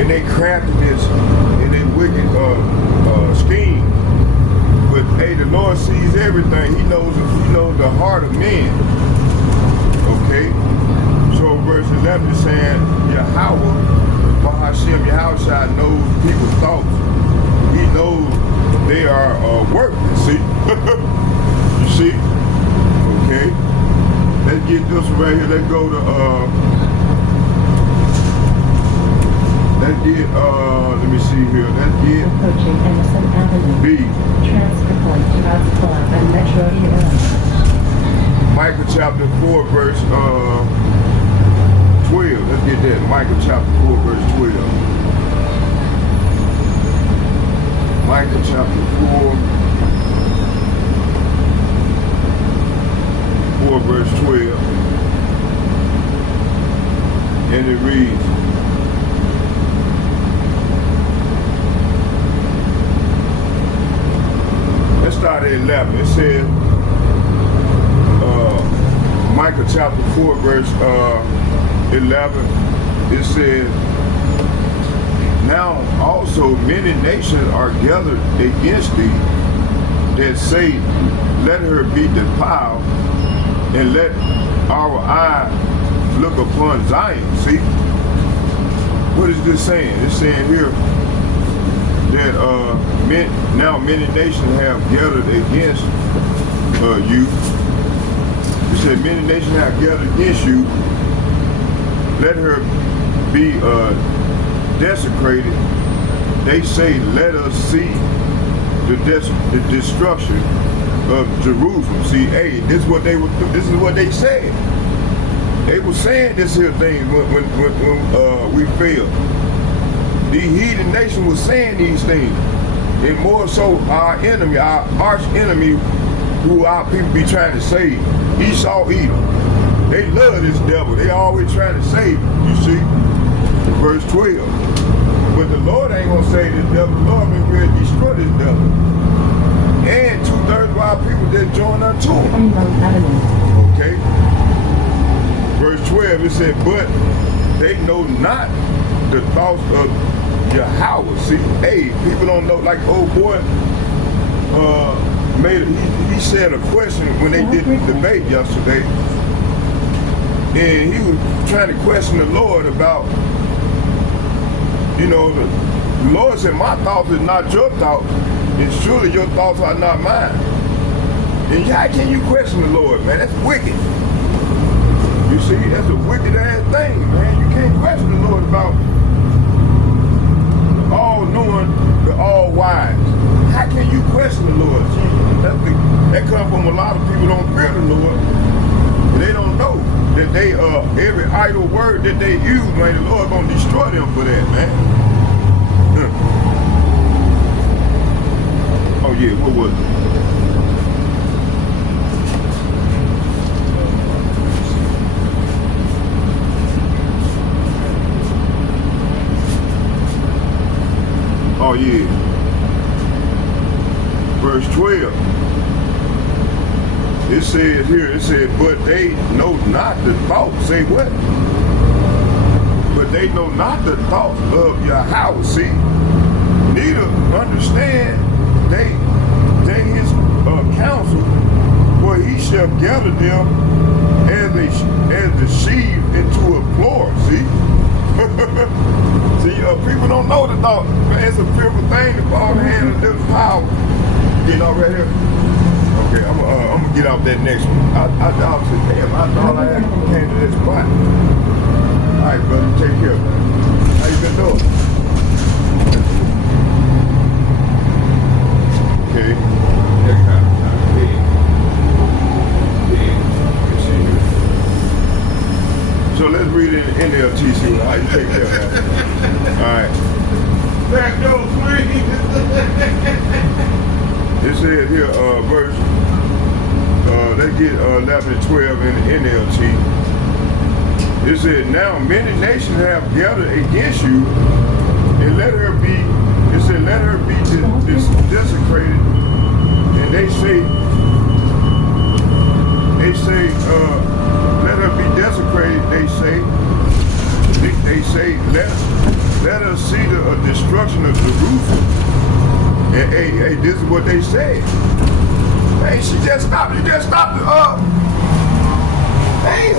in their craftiness and their wicked scheme. But hey, the Lord sees everything. He knows the heart of men. Okay? So verse 11 is saying, Yahweh, Bahashem Yahushua knows people's thoughts. He knows they are worthless, see? You see? Okay. Let's get this one right here. Let's go to let's get let me see here. Let's get approaching Emerson Avenue. B. Transfer point to Rouse Club and Metro Area. Micah chapter 4 verse 12. Let's get that. Micah chapter 4 verse 12. Micah chapter 4 verse 12, and it reads, let's start at 11. It says, Micah chapter 4 verse 11, it says, now also many nations are gathered against thee that say, let her be defiled, and let our eye look upon Zion. See? What is this saying? It's saying here that now many nations have gathered against you. It said many nations have gathered against you. Let her be desecrated. They say, let us see the destruction of Jerusalem. See, hey, this is what they would do. This is what they said. They were saying this here thing when we failed. The heathen nation was saying these things, and more so our enemy, our arch enemy, who our people be trying to save, Esau, Edom. They love this devil. They always trying to save him. You see, verse 12. But the Lord ain't gonna save this devil. The Lord been ready to destroy this devil. And 2/3 of our people that join unto him. Okay. Verse 12, it said, but they know not the thoughts of Yahweh. See, hey, people don't know, like old boy he said a question when they did the debate yesterday. And he was trying to question the Lord about, the Lord said, my thoughts is not your thoughts, and surely your thoughts are not mine. And how can you question the Lord, man? That's wicked. You see, that's a wicked ass thing, man. You can't question the Lord about the all-knowing, the all-wise. How can you question the Lord? See, that comes from a lot of people don't fear the Lord. And they don't know that they every idle word that they use, man, the Lord gonna destroy them for that, man. Oh yeah, what was it? Oh yeah. Verse 12. It says here, but they know not the thoughts. Say what? But they know not the thoughts of Yahweh. See? Neither understand they his counsel, for he shall gather them as the sheep into a floor. See? See, people don't know the thought. Man, it's a fearful thing to fall in the hand of this power. Getting off right here? Okay, I'm gonna get off that next one. I said, damn, I thought I had came to this spot. All right, brother, take care. How you been doing? Okay. Next time. So let's read it in NLT, how you take care of that. All right. Back door, please. It says here, verse, let's get 11 and 12 in the NLT. It said, now many nations have gathered against you, and let her be, it said, let her be desecrated. And they say, let her be desecrated, they say, let us see the destruction of Jerusalem. And hey, this is what they say. Hey, she just stopped. You just stopped it up. Damn.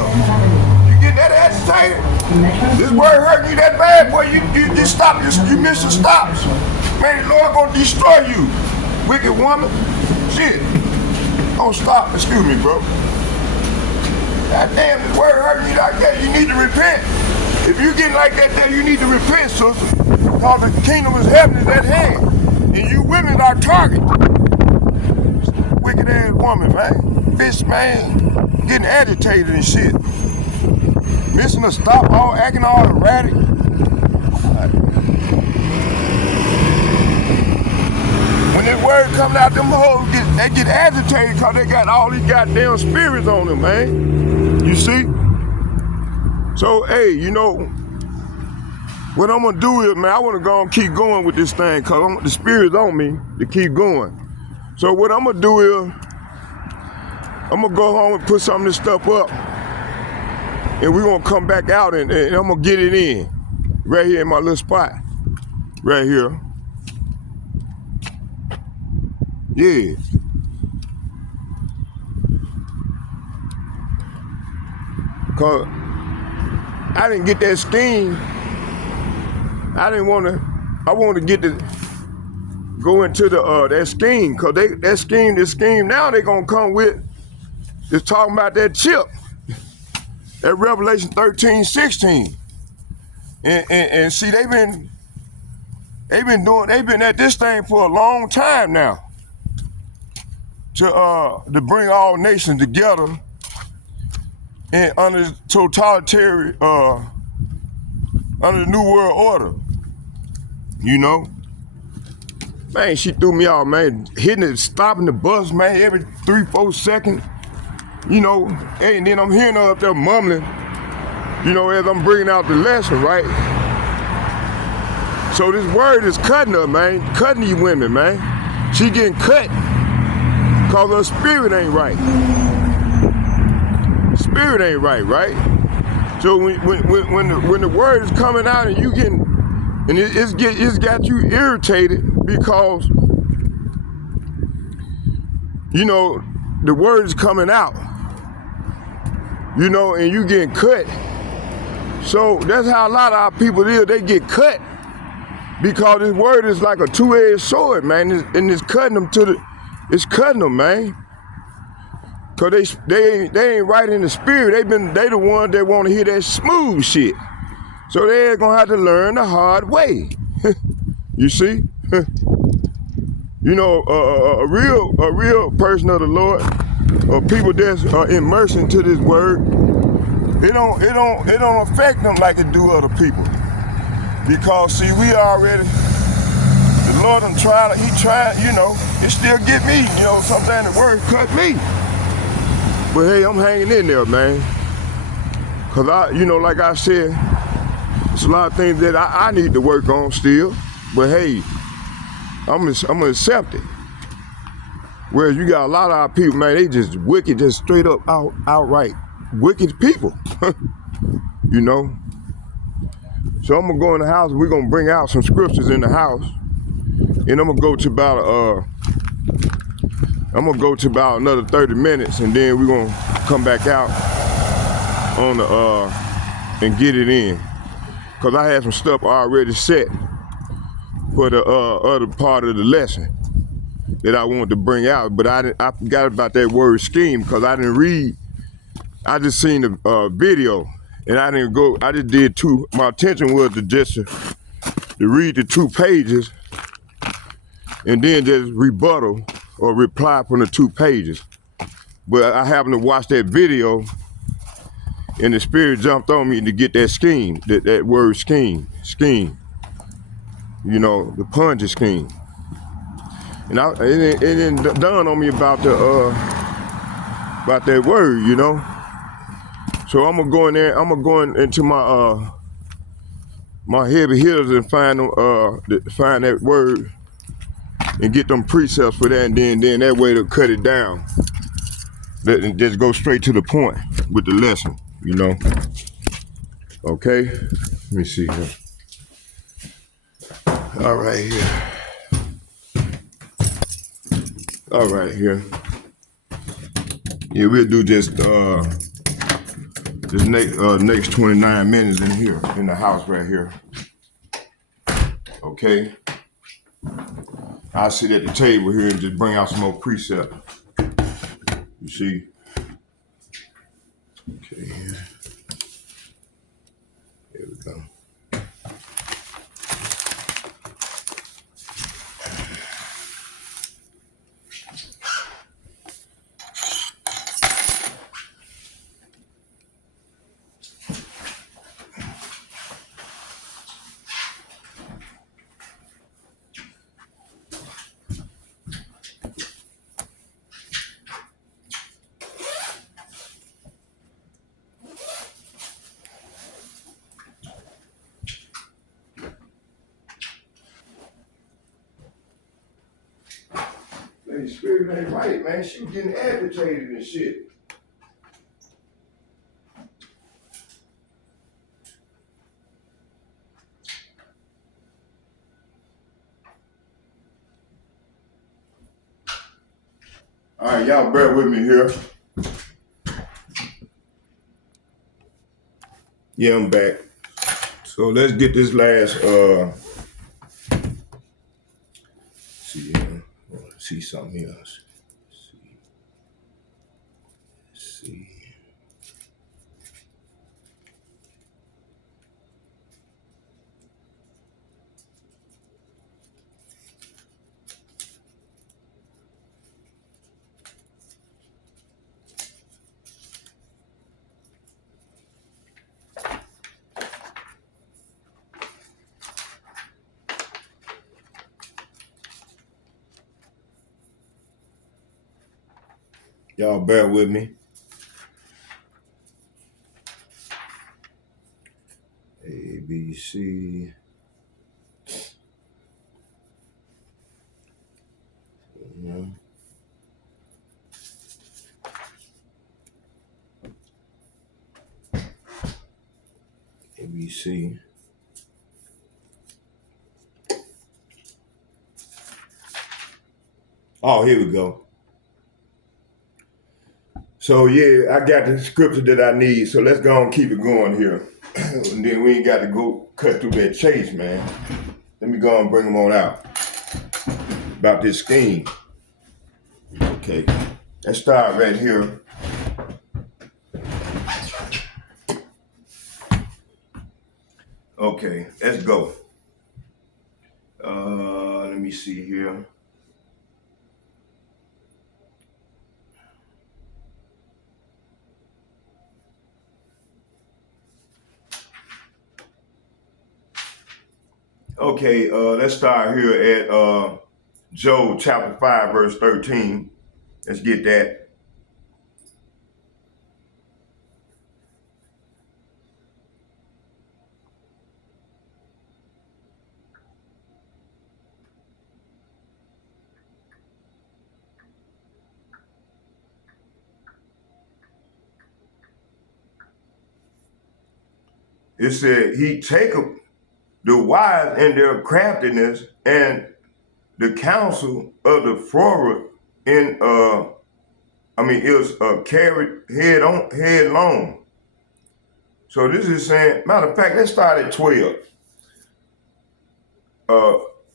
You getting that agitated? This word hurt you that bad, boy. You just stop. You missed the stops. Man, the Lord gonna destroy you, wicked woman. Shit. Don't stop. Excuse me, bro. God damn, this word hurt you like that. You need to repent. If you getting like that, you need to repent, sister. Because the kingdom of heaven is at hand. And you women are target. Wicked ass woman, man. Bitch, man. Getting agitated and shit. Missing a stop, all acting all erratic. When that word comes out, them hoes they get agitated because they got all these goddamn spirits on them, man. You see? So, hey, you know, what I'm gonna do is, man, I wanna go and keep going with this thing because the spirit's on me to keep going. So what I'm gonna do is, I'm gonna go home and put some of this stuff up and we're gonna come back out and I'm gonna get it in right here in my little spot, right here. Yeah. Cause I didn't get that scheme. I wanted to go into that scheme, cause this scheme now they gonna come with is talking about that chip, that Revelation 13:16, and see they've been at this thing for a long time now to bring all nations together and under totalitarian under the New World Order. You know, man, she threw me off, man. Hitting it, stopping the bus, man, every 3-4 seconds. You know, and then I'm hearing her up there mumbling, you know, as I'm bringing out the lesson, right? So this word is cutting her, man, cutting these women, man. She getting cut because her spirit ain't right. Spirit ain't right? So when the word is coming out and you getting, and it's got you irritated because, you know, the word is coming out, you know, and you getting cut. So that's how a lot of our people is, they get cut because this word is like a two-edged sword, man, and it's cutting them it's cutting them, man. Cause they ain't right in the spirit. They the ones that want to hear that smooth shit. So they're gonna have to learn the hard way. You see? You know, a real person of the Lord, or people that's immersed into this word, it don't affect them like it do other people. Because see, we already, the Lord done tried, he tried, you know, it still get me, you know, sometimes the word cut me. But hey, I'm hanging in there, man. Cause I, you know, like I said, there's a lot of things that I need to work on still. But hey, I'm gonna accept it. Whereas you got a lot of our people, man, they just wicked, just straight up outright wicked people. You know? So I'm gonna go in the house and we're gonna bring out some scriptures in the house. And I'm gonna go to about another 30 minutes and then we're gonna come back out on the and get it in. Cause I had some stuff already set for the other part of the lesson. that I wanted to bring out, but I forgot about that word scheme because I didn't read. I just seen the video, and I didn't go. I just did two. My intention was to read the 2 pages, and then just rebuttal or reply from the 2 pages. But I happened to watch that video, and the spirit jumped on me to get that scheme, that word scheme. You know, the Ponzi scheme. And it didn't dawn on me about that word, you know. So I'm gonna go in there. I'm gonna go into my my heavy hitters and find that word and get them precepts for that, and then that way to cut it down. And just go straight to the point with the lesson, you know. Okay. Let me see here. All right here. Yeah, we'll do just this next 29 minutes in here, in the house right here. Okay? I'll sit at the table here and just bring out some more precepts. You see? Okay, here. Here we go. Lady Spirit ain't right, man. She was getting agitated and shit. All right, y'all bear with me here. Yeah, I'm back. So let's get this last, see something else. See. Y'all bear with me. A, B, C. Yeah. A, B, C. Oh, here we go. So yeah, I got the scripture that I need. So let's go and keep it going here. And then we ain't got to go cut through that chase, man. Let me go and bring them on out about this scheme. Okay, let's start right here. Okay, let's go. Let me see here. Okay, let's start here at Job chapter 5, verse 13. Let's get that. It said, he taketh the wise in their craftiness and the counsel of the froward in it was carried headlong. So this is saying, matter of fact, let's start at 12.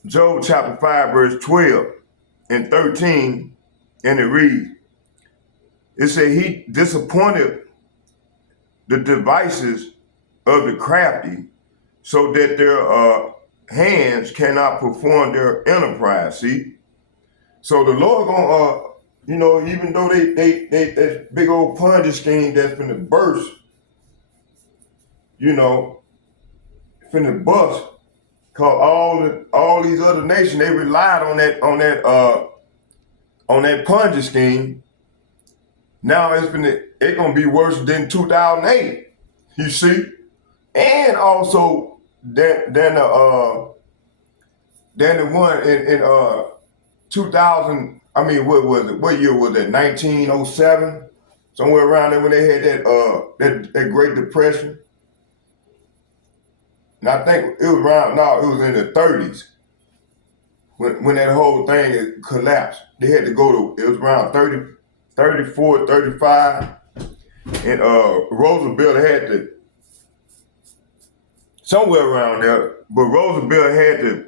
Job chapter 5, verse 12. and 13, and it reads, it said, he disappointed the devices of the crafty so that their hands cannot perform their enterprise. See? So the Lord gonna, even though they that big old Ponzi scheme that's finna burst, finna bust, cause all these other nations, they relied on that Ponzi scheme. Now it's gonna be worse than 2008. You see, and also than the one in 2000. I mean, what was it? What year was it? 1907, somewhere around there when they had that Great Depression. And I think it was around. No, it was in the 30s when that whole thing collapsed. They had to go to. It was around 30, 34, 35, and Roosevelt had to somewhere around there. But Roosevelt had to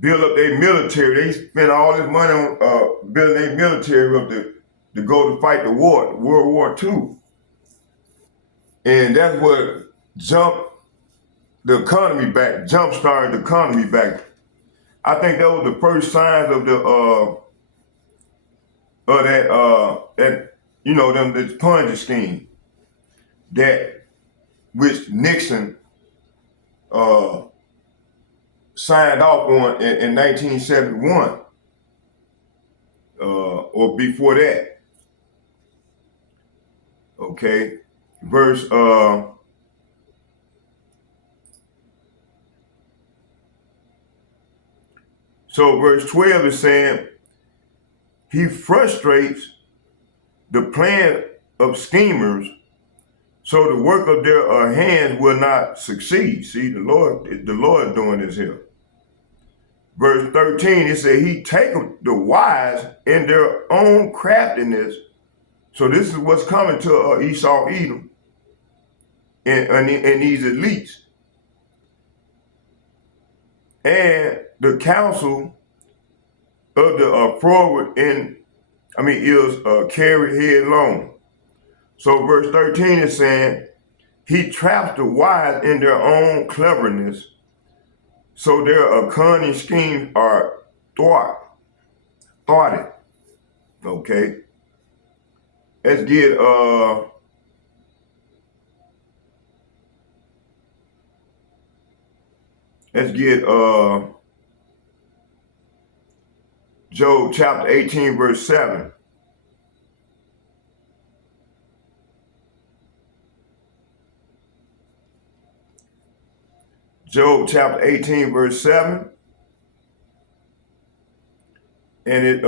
build up their military. They spent all this money on building their military up to go to fight the war, World War II. And that's what jumped the economy back, jump-started the economy back. I think that was the first signs of this Ponzi scheme that which Nixon signed off on in 1971 or before that. Okay, verse verse 12 is saying he frustrates the plan of schemers so the work of their hands will not succeed. See, the Lord doing this here. Verse 13, it said, he taketh the wise in their own craftiness. So this is what's coming to Esau, Edom, and these elites. And the counsel of the forward is carried headlong. So verse 13 is saying, he traps the wise in their own cleverness, so their cunning schemes are thwarted. Okay. Let's get Job chapter 18, verse 7. Job chapter 18, verse 7. And it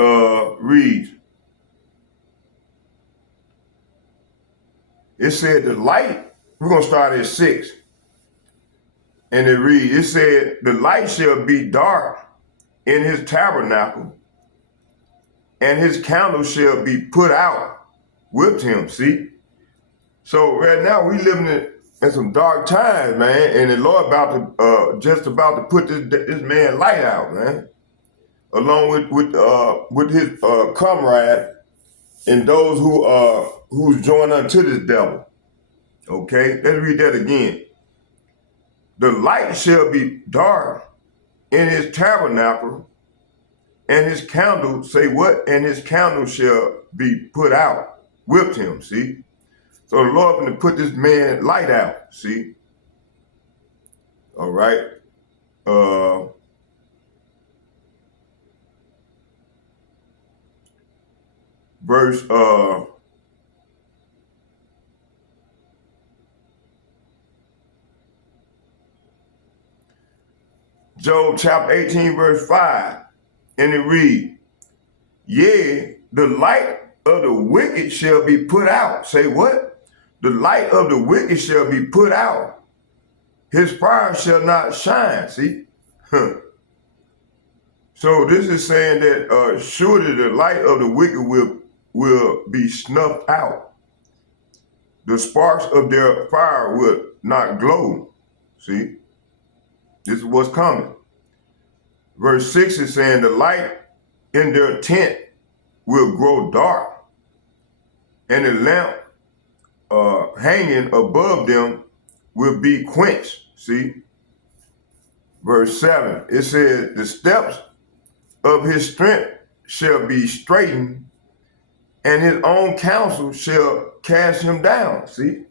reads, it said the light, we're going to start at 6. And it reads, it said, the light shall be dark in his tabernacle, and his candle shall be put out with him. See? So right now we living in some dark times, man, and the Lord just about to put this man light out, man, along with his comrade and those who's joined unto this devil. Okay, let's read that again. The light shall be dark in his tabernacle, and his candle, say what? And his candle shall be put out with him, see? So the Lord going to put this man light out, see? All right. Verse Job chapter 18, verse 5, and it reads, yea, the light of the wicked shall be put out. Say what? The light of the wicked shall be put out. His fire shall not shine. See? So this is saying that surely the light of the wicked will be snuffed out. The sparks of their fire will not glow. See? This is what's coming. Verse 6 is saying the light in their tent will grow dark, and the lamp hanging above them will be quenched. See? Verse 7, it says, the steps of his strength shall be straightened, and his own counsel shall cast him down. See?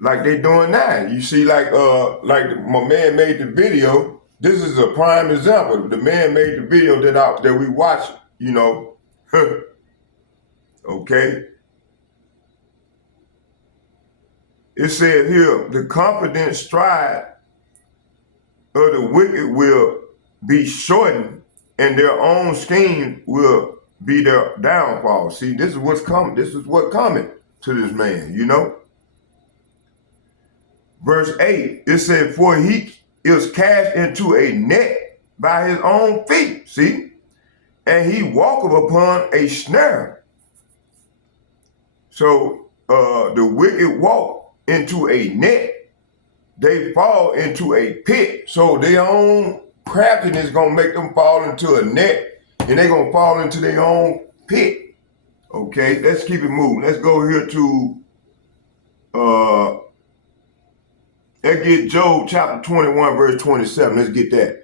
Like they doing now. You see, like my man made the video. This is a prime example. The man made the video that we watched, you know. Okay. It says here, the confident stride of the wicked will be shortened, and their own schemes will be their downfall. See, this is what's coming. This is what's coming to this man, you know. Verse 8, it said, for he is cast into a net by his own feet, see, and he walketh upon a snare. So the wicked walk into a net, they fall into a pit. So their own craftiness is gonna make them fall into a net, and they're gonna fall into their own pit. Okay, let's keep it moving. Let's go here to let's get Job chapter 21, verse 27. Let's get that.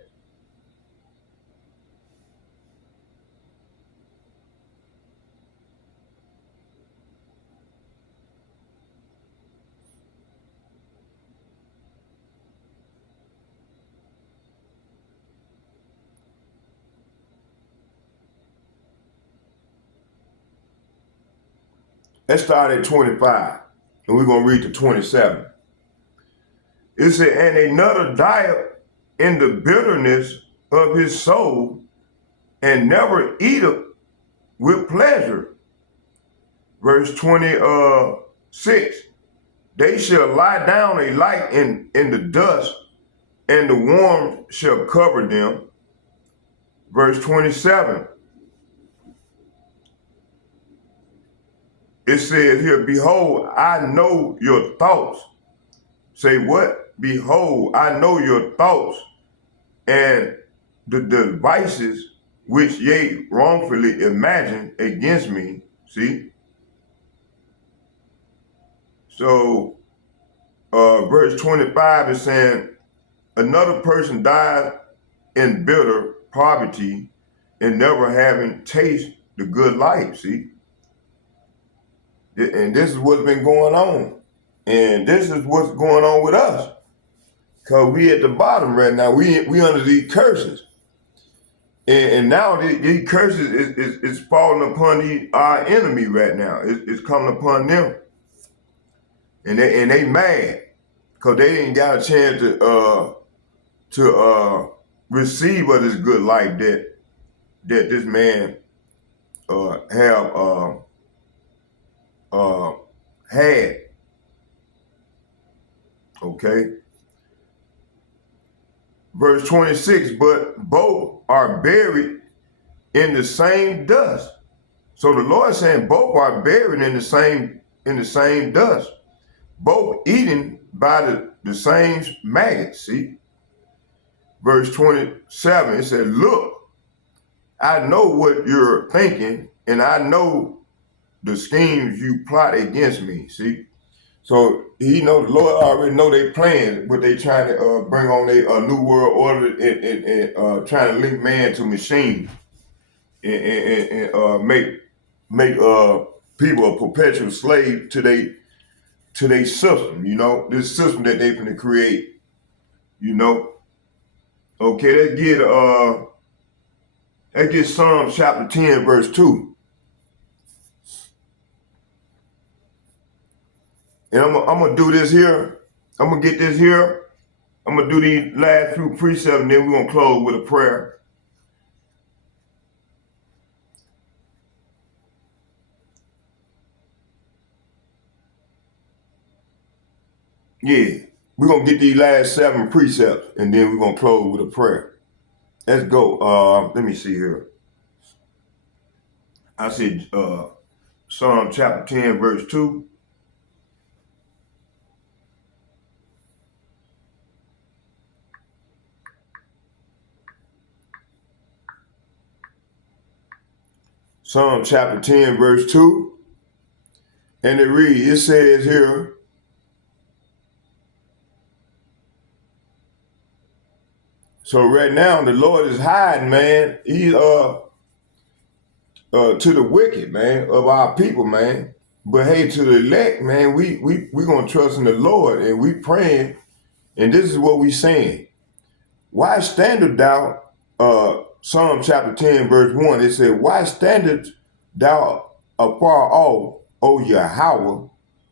Let's start at 25, and we're going to read to 27. It said, and another dieth in the bitterness of his soul, and never eateth with pleasure. Verse 26, they shall lie down a light in the dust, and the worm shall cover them. Verse 27, it says here, behold, I know your thoughts. Say what? Behold, I know your thoughts, and the devices which ye wrongfully imagine against me. See? So verse 25 is saying, another person died in bitter poverty and never having tasted the good life. See? And this is what's been going on. And this is what's going on with us. Because we at the bottom right now. We under these curses. And now these curses is falling upon our enemy right now. It's coming upon them. And they mad. Because they didn't got a chance to receive of this good life that this man had. Okay. Verse 26, but both are buried in the same dust. So the Lord is saying both are buried in the same dust, both eaten by the same maggots. See? Verse 27, it said, look, I know what you're thinking, and I know the schemes you plot against me. See? So the Lord already know they plan, but they trying to bring on a new world order and trying to link man to machine and make people a perpetual slave to their system. You know, this system that they finna create. You know. Okay, let's get Psalm chapter 10, verse 2. And I'm gonna do this here. I'm gonna get this here. I'm gonna do these last few precepts, and then we're gonna close with a prayer. Yeah, we're gonna get these last 7 precepts, and then we're gonna close with a prayer. Let's go. Let me see here. I said Psalm chapter 10, verse 2. Psalm chapter 10, verse 2. And it says here, so right now the Lord is hiding, man. He's to the wicked, man, of our people, man. But hey, to the elect, man, we gonna trust in the Lord, and we praying, and this is what we saying. Why standest thou, Psalm chapter 10, verse 1, it said, why standest thou afar off, O Yahweh?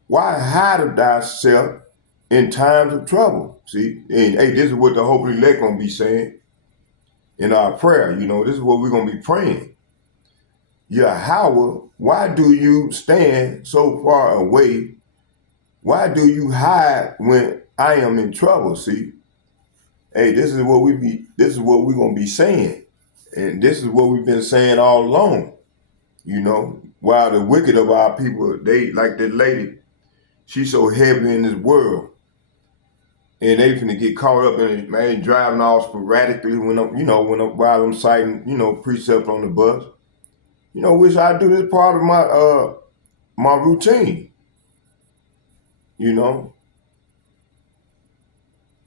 Why hidest thyself in times of trouble? See, and hey, this is what the hope elect gonna be saying in our prayer. You know, this is what we're gonna be praying. Yahweh, why do you stand so far away? Why do you hide when I am in trouble? See, hey, this is what we're gonna be saying. And this is what we've been saying all along. You know, while the wicked of our people, they like that lady, she's so heavy in this world. And they finna get caught up in it, man, driving all sporadically while I'm citing, precept on the bus. Which I do this part of my routine.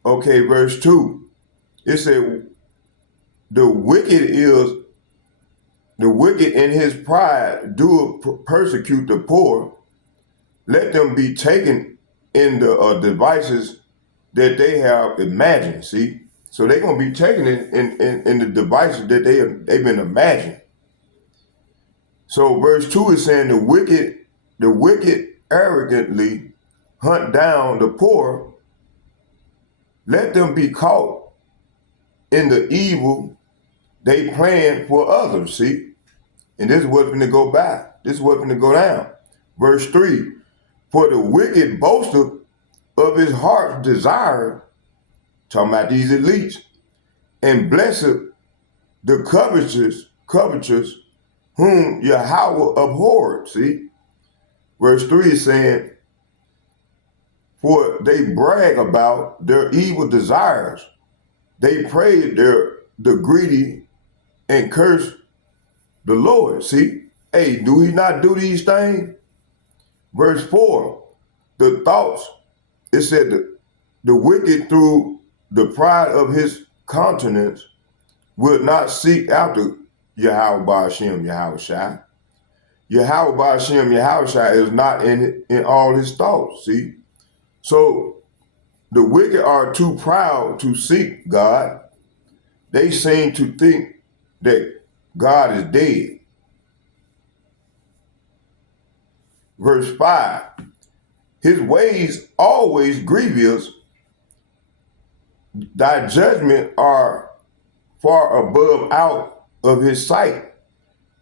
Okay, verse 2. It said, the wicked in his pride do persecute the poor. Let them be taken in the devices that they have imagined. See? So they're going to be taken in the devices that they've been imagining. So verse 2 is saying the wicked arrogantly hunt down the poor. Let them be caught in the evil they plan for others, see? And this is what's going to go by. This is what's going to go down. Verse 3, for the wicked boasteth of his heart's desire, talking about these elites, and blessed the covetous whom Yahweh abhorred, see? Verse 3 is saying, for they brag about their evil desires. They praise the greedy and curse the Lord, see? Hey, do he not do these things? Verse 4, the thoughts, it said the wicked through the pride of his countenance will not seek after Yahweh Ba'ashem, Yahweh Shai. Yahweh Ba'ashem, Yahweh Shai is not in all his thoughts, see? So the wicked are too proud to seek God. They seem to think that God is dead. Verse 5, his ways always grievous. Thy judgment are far above out of his sight.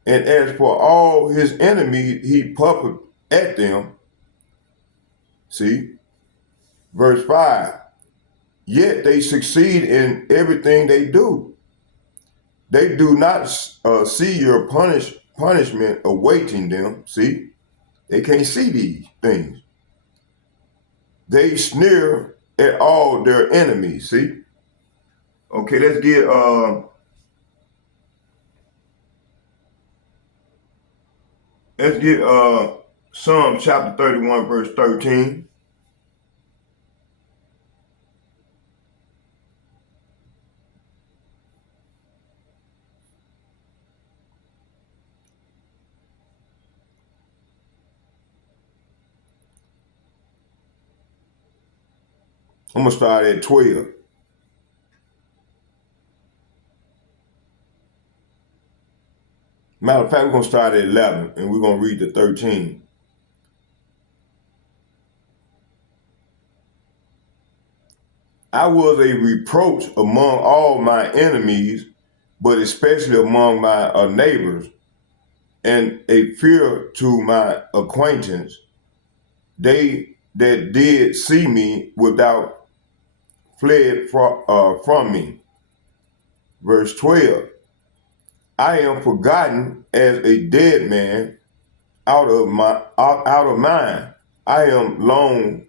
And as for all his enemies, he puffeth at them. See? Verse 5, yet they succeed in everything they do. They do not see your punishment awaiting them. See? They can't see these things. They sneer at all their enemies. See? Okay, let's get Psalm chapter 31, verse 13. I'm going to start at 12. Matter of fact, we're going to start at 11, and we're going to read the 13. I was a reproach among all my enemies, but especially among my neighbors, and a fear to my acquaintance. They that did see me without fled from me. Verse 12, I am forgotten as a dead man out of mind. I am lone,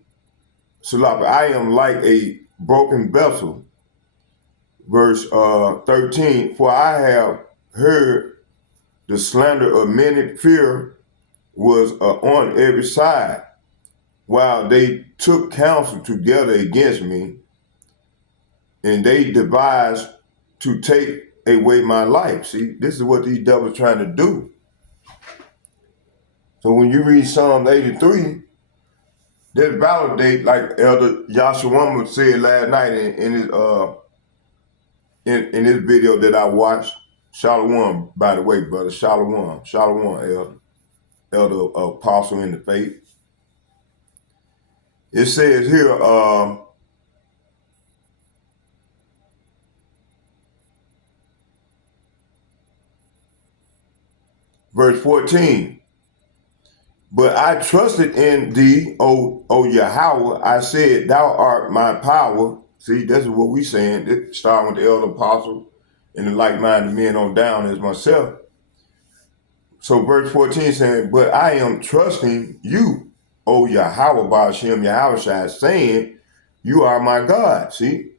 Salapa. I am like a broken vessel. Verse 13, for I have heard the slander of many fear was on every side, while they took counsel together against me, and they devised to take away my life. See, this is what these devils trying to do. So when you read Psalm 83, they validate, like Elder Yashua said last night in his video that I watched. Shalom, by the way, brother. Shalom, elder apostle in the faith. It says here, verse 14. But I trusted in thee, O Yahweh. I said, thou art my power. See, this is what we saying. Starting with the elder apostle and the like-minded men on down as myself. So verse 14 saying, but I am trusting you, O Yahweh Ba'ashem Yahushua, saying, you are my God. See?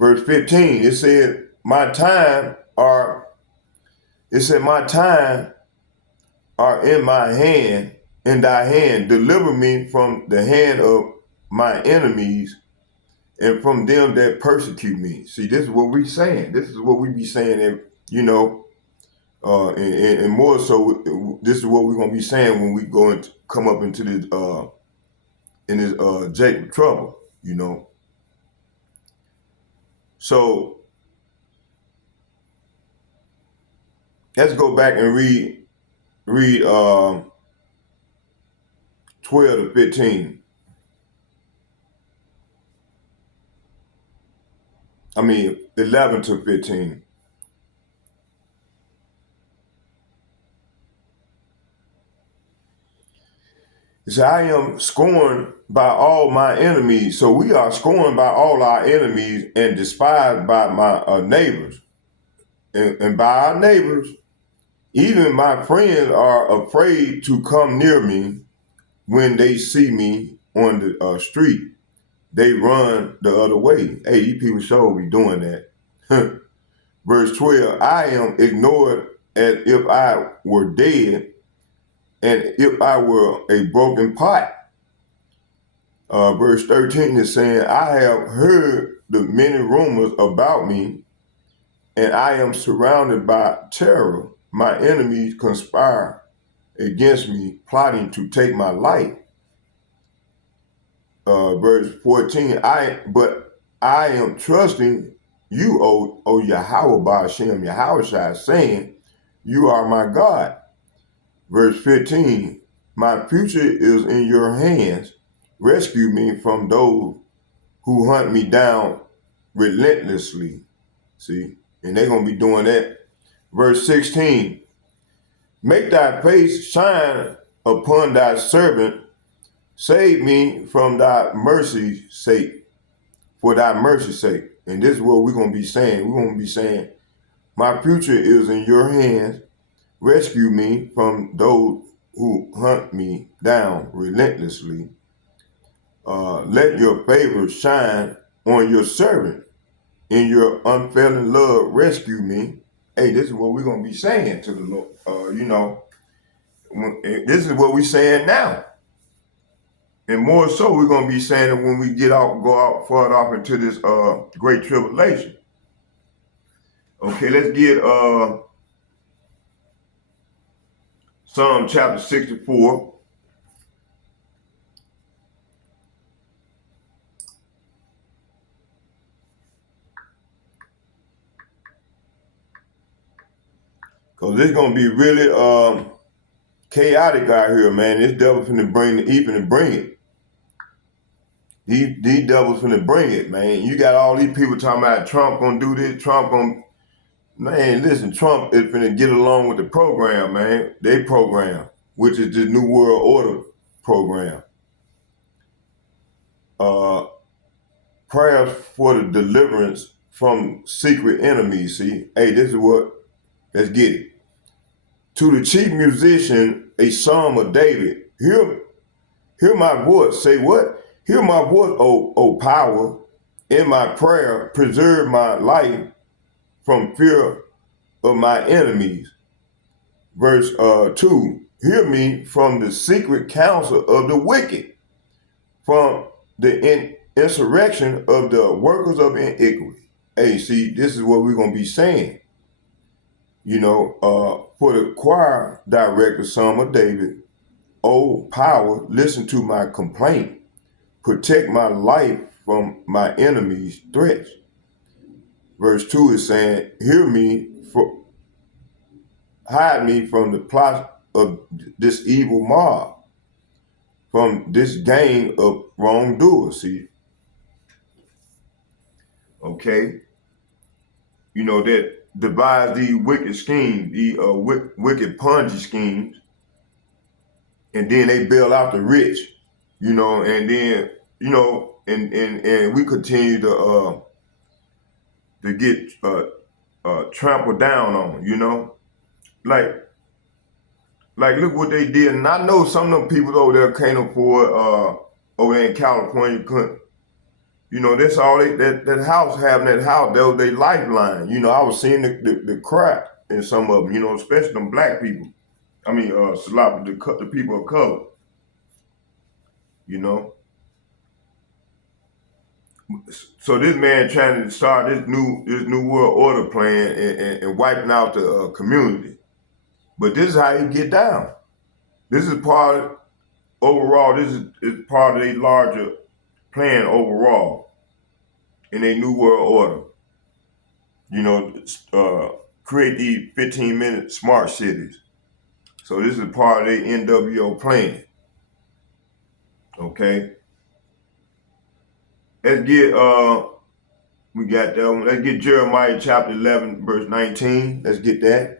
Verse 15, it said, my time are in my hand, in thy hand. Deliver me from the hand of my enemies and from them that persecute me. See, this is what we saying. This is what we be saying, and and more so, this is what we're gonna be saying when we go and come up into this Jacob trouble, So let's go back and read 12 to 15. 11 to 15. It says, I am scorned by all my enemies. So we are scorned by all our enemies and despised by my neighbors. And by our neighbors, even my friends are afraid to come near me. When they see me on the street, they run the other way. Hey, these people sure be doing that. Verse 12, I am ignored as if I were dead and if I were a broken pot. Verse 13 is saying, I have heard the many rumors about me, and I am surrounded by terror. My enemies conspire against me, plotting to take my life. Verse 14, but I am trusting you, O Yahweh Ba'ashem Yahushua, saying, you are my God. Verse 15, my future is in your hands. Rescue me from those who hunt me down relentlessly. See, and they're going to be doing that. Verse 16, make thy face shine upon thy servant. Save me from thy mercy's sake, for thy mercy's sake. And this is what we're going to be saying. We're going to be saying, my future is in your hands. Rescue me from those who hunt me down relentlessly. Let your favor shine on your servant. In your unfailing love, rescue me. Hey, this is what we're going to be saying to the Lord. This is what we're saying now. And more so, we're going to be saying it when we go out further off into this great tribulation. Okay, let's get Psalm chapter 64. Because it's going to be really chaotic out here, man. This devil finna bring it. These devils finna bring it, man. You got all these people talking about Trump gonna do this, man, listen, Trump is finna get along with the program, man. They program, which is the New World Order program. Prayers for the deliverance from secret enemies, see? Hey, this is let's get it. To the chief musician, a psalm of David. Hear my voice. Say what? Hear my voice, O power. in my prayer, preserve my life from fear of my enemies. Verse 2, hear me from the secret counsel of the wicked, from the insurrection of the workers of iniquity. Hey, see, this is what we're going to be saying. You know, for the choir director, Psalm of David, O power, listen to my complaint. Protect my life from my enemies' threats. Verse 2 is saying, hear me, hide me from the plot of this evil mob, from this gang of wrongdoers. See, okay? You know, that devise these wicked schemes, these wicked Ponzi schemes, and then they bail out the rich, you know, and then, you know, and we continue to get trampled down on, you know? Like look what they did. And I know some of them people over there can't afford, over there in California, couldn't. You know, that's all that house, having that house, that was their lifeline. You know, I was seeing the crack in some of them, you know, especially them black people. I mean, the people of color, you know. So this man trying to start this new world order plan and wiping out the community. But this is how he get down. This is overall, this is part of a larger plan overall in a new world order. You know, create these 15-minute smart cities. So this is part of the NWO plan. Okay. Let's get we got that one. Let's get Jeremiah chapter 11, verse 19. Let's get that.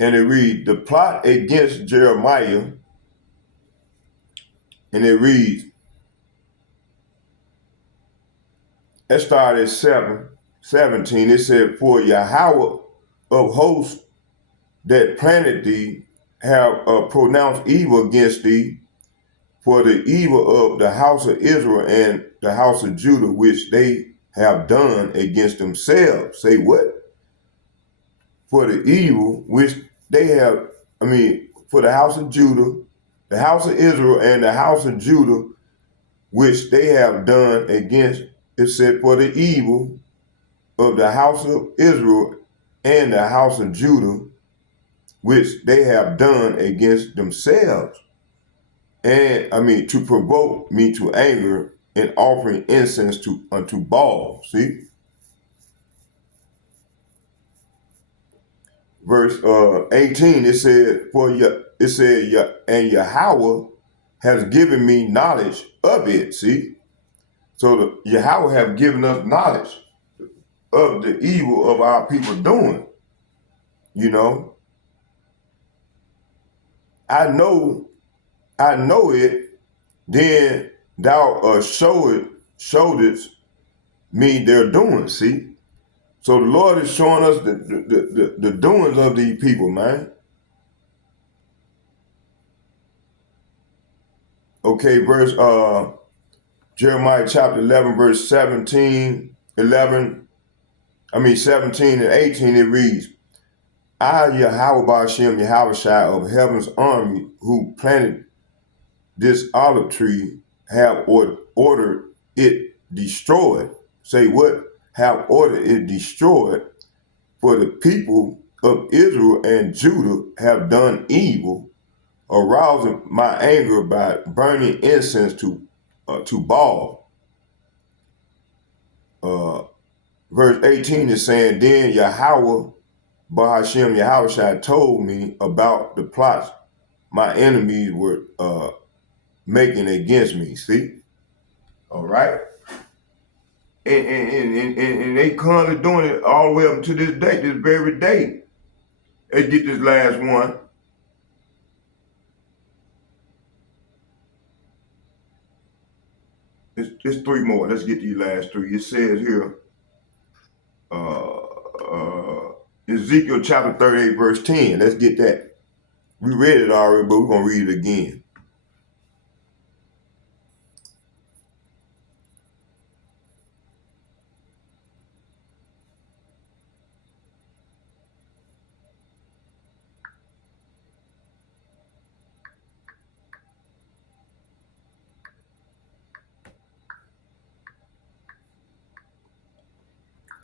And it reads, the plot against Jeremiah, and it reads, let's start at 17. It said, for Yahweh of hosts that planted thee have pronounced evil against thee, for the evil of the house of Israel and the house of Judah, which they have done against themselves. Say what? For the evil which they have, for the house of Judah, the house of Israel and the house of Judah, which they have done against, it said, for the evil of the house of Israel and the house of Judah, which they have done against themselves. And to provoke me to anger and offering incense unto Baal. See? Verse 18, it said, and Yahweh has given me knowledge of it. See? So Yahweh have given us knowledge of the evil of our people doing. You know? I know it, then thou showedst me their doing, see? So the Lord is showing us the doings of these people, man. Okay, Jeremiah chapter 11, verse 17 and 18, it reads, I, Yahweh Ba'ashem, Yahweh Shai of heaven's army, who planted this olive tree, have ordered it destroyed. Say what? Have ordered it destroyed, for the people of Israel and Judah have done evil, arousing my anger by burning incense to Baal. Verse 18 is saying, then Yahweh Bahashem Yahweh Shai told me about the plots my enemies were making against me. See? All right. And they currently doing it all the way up to this day, this very day. Let's get this last one. It's three more. Let's get these last three. It says here, Ezekiel chapter 38, verse 10. Let's get that. We read it already, but we're going to read it again.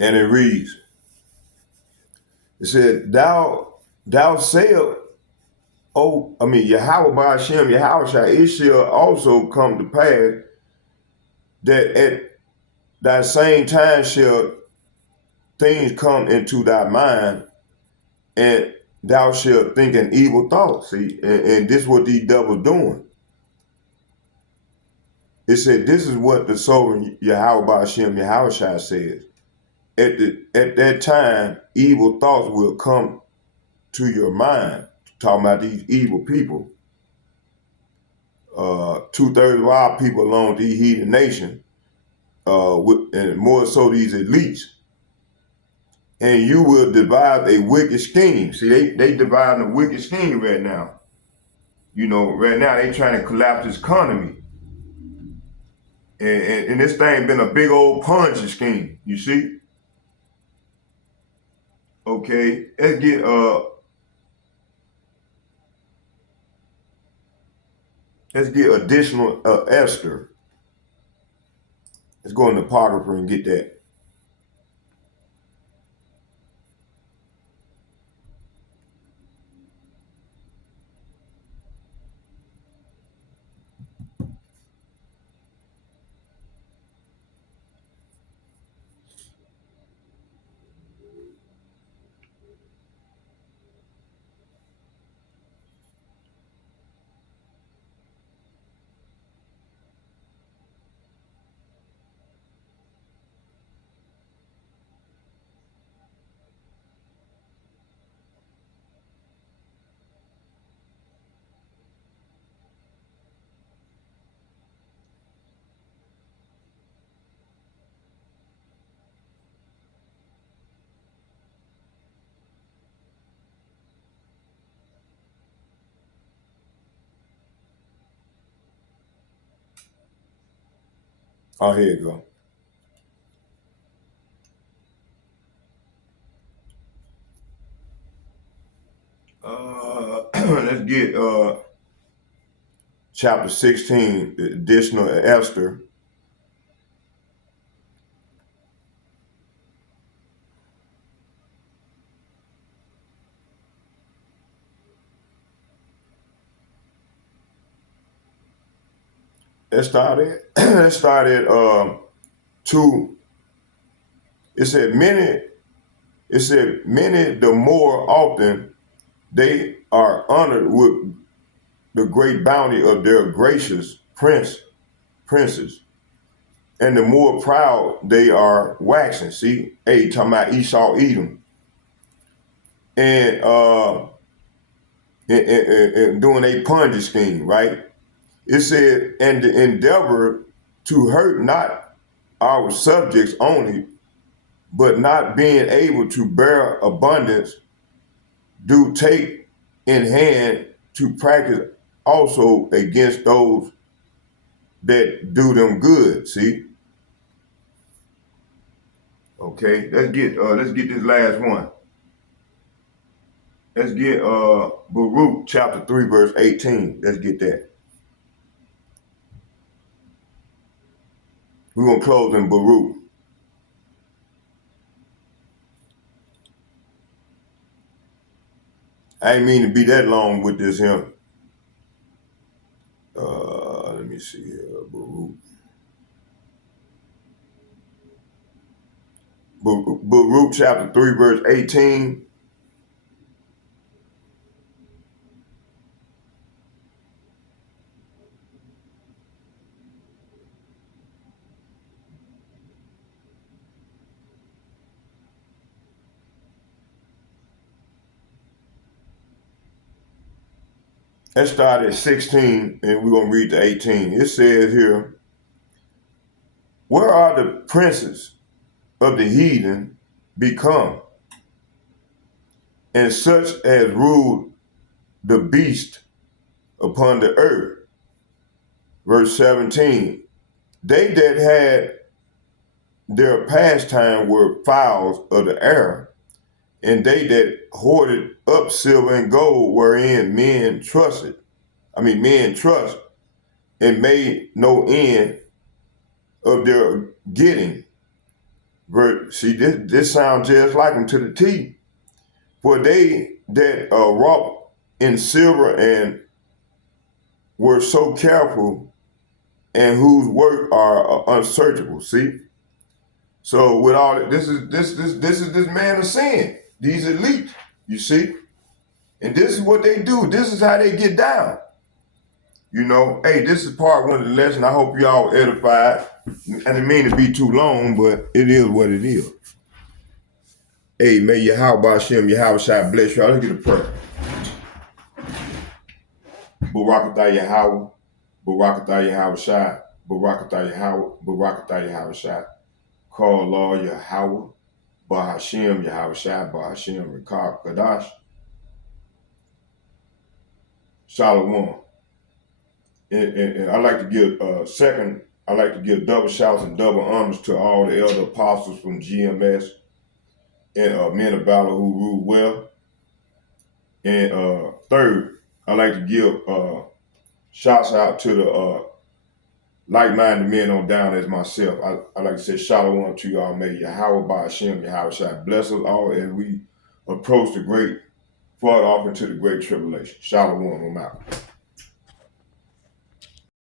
And it reads, it said, thou sayest, Yahweh by Hashem, Yahweh shall, it shall also come to pass that at that same time shall things come into thy mind, and thou shalt think an evil thought. See, and this is what these devils doing. It said, this is what the sovereign Yahweh by Hashem, Yahweh shall says. At that time, evil thoughts will come to your mind. Talking about these evil people. 2/3 of our people belong to the heathen nation, and more so these elites. And you will devise a wicked scheme. See, they devising a wicked scheme right now. You know, right now they trying to collapse this economy. And this thing been a big old Ponzi scheme, you see? Okay, let's get additional Esther. Let's go in the Apocrypha and get that. Oh, here you go. Let's get chapter 16, the additional Esther. It started 2. It said many the more often they are honored with the great bounty of their gracious princes, and the more proud they are waxing. See, hey, talking about Esau, Edom, and doing a Ponzi scheme, right? It said, and the endeavor to hurt not our subjects only, but not being able to bear abundance, do take in hand to practice also against those that do them good. See? Okay, let's get this last one. Let's get Baruch chapter 3, verse 18. Let's get that. We're gonna close in Baruch. I ain't mean to be that long with this here. Let me see here, Baruch. Baruch chapter 3, verse 18. Let's start at 16 and we're gonna read to 18. It says here, Where are the princes of the heathen become? And such as ruled the beast upon the earth. Verse 17, they that had their pastime were fowls of the air, and they that hoarded up silver and gold wherein men trust, and made no end of their getting. See, this sounds just like them to the T. For they that wrought in silver and were so careful, and whose work are unsearchable. See, so with all this is this man of sin. These elites, you see, and this is what they do. This is how they get down. You know, hey, this is part one of the lesson. I hope y'all edified. I didn't mean to be too long, but it is what it is. Hey, may Yahweh Hashem, Yahweh Shai bless y'all. Let's get a prayer. Barakatah Yahweh, Barakatah Yahweh Shai, Barakatah Yahweh, Barakatah Yahweh Shai. Call Allah Yahweh, Bahashem, Yahweh Shai, Bahashem, Rikar, Kadash. Shalom. And I like to give I like to give double shouts and double honors to all the elder apostles from GMS and men of valor who rule well. And third, I like to give shouts out to the like-minded men on down as myself. I like to say shalom to y'all. May Yahweh Bahashem, Yahweh Shai bless us all as we approach the great flood off into the great tribulation. Shalom, I'm out.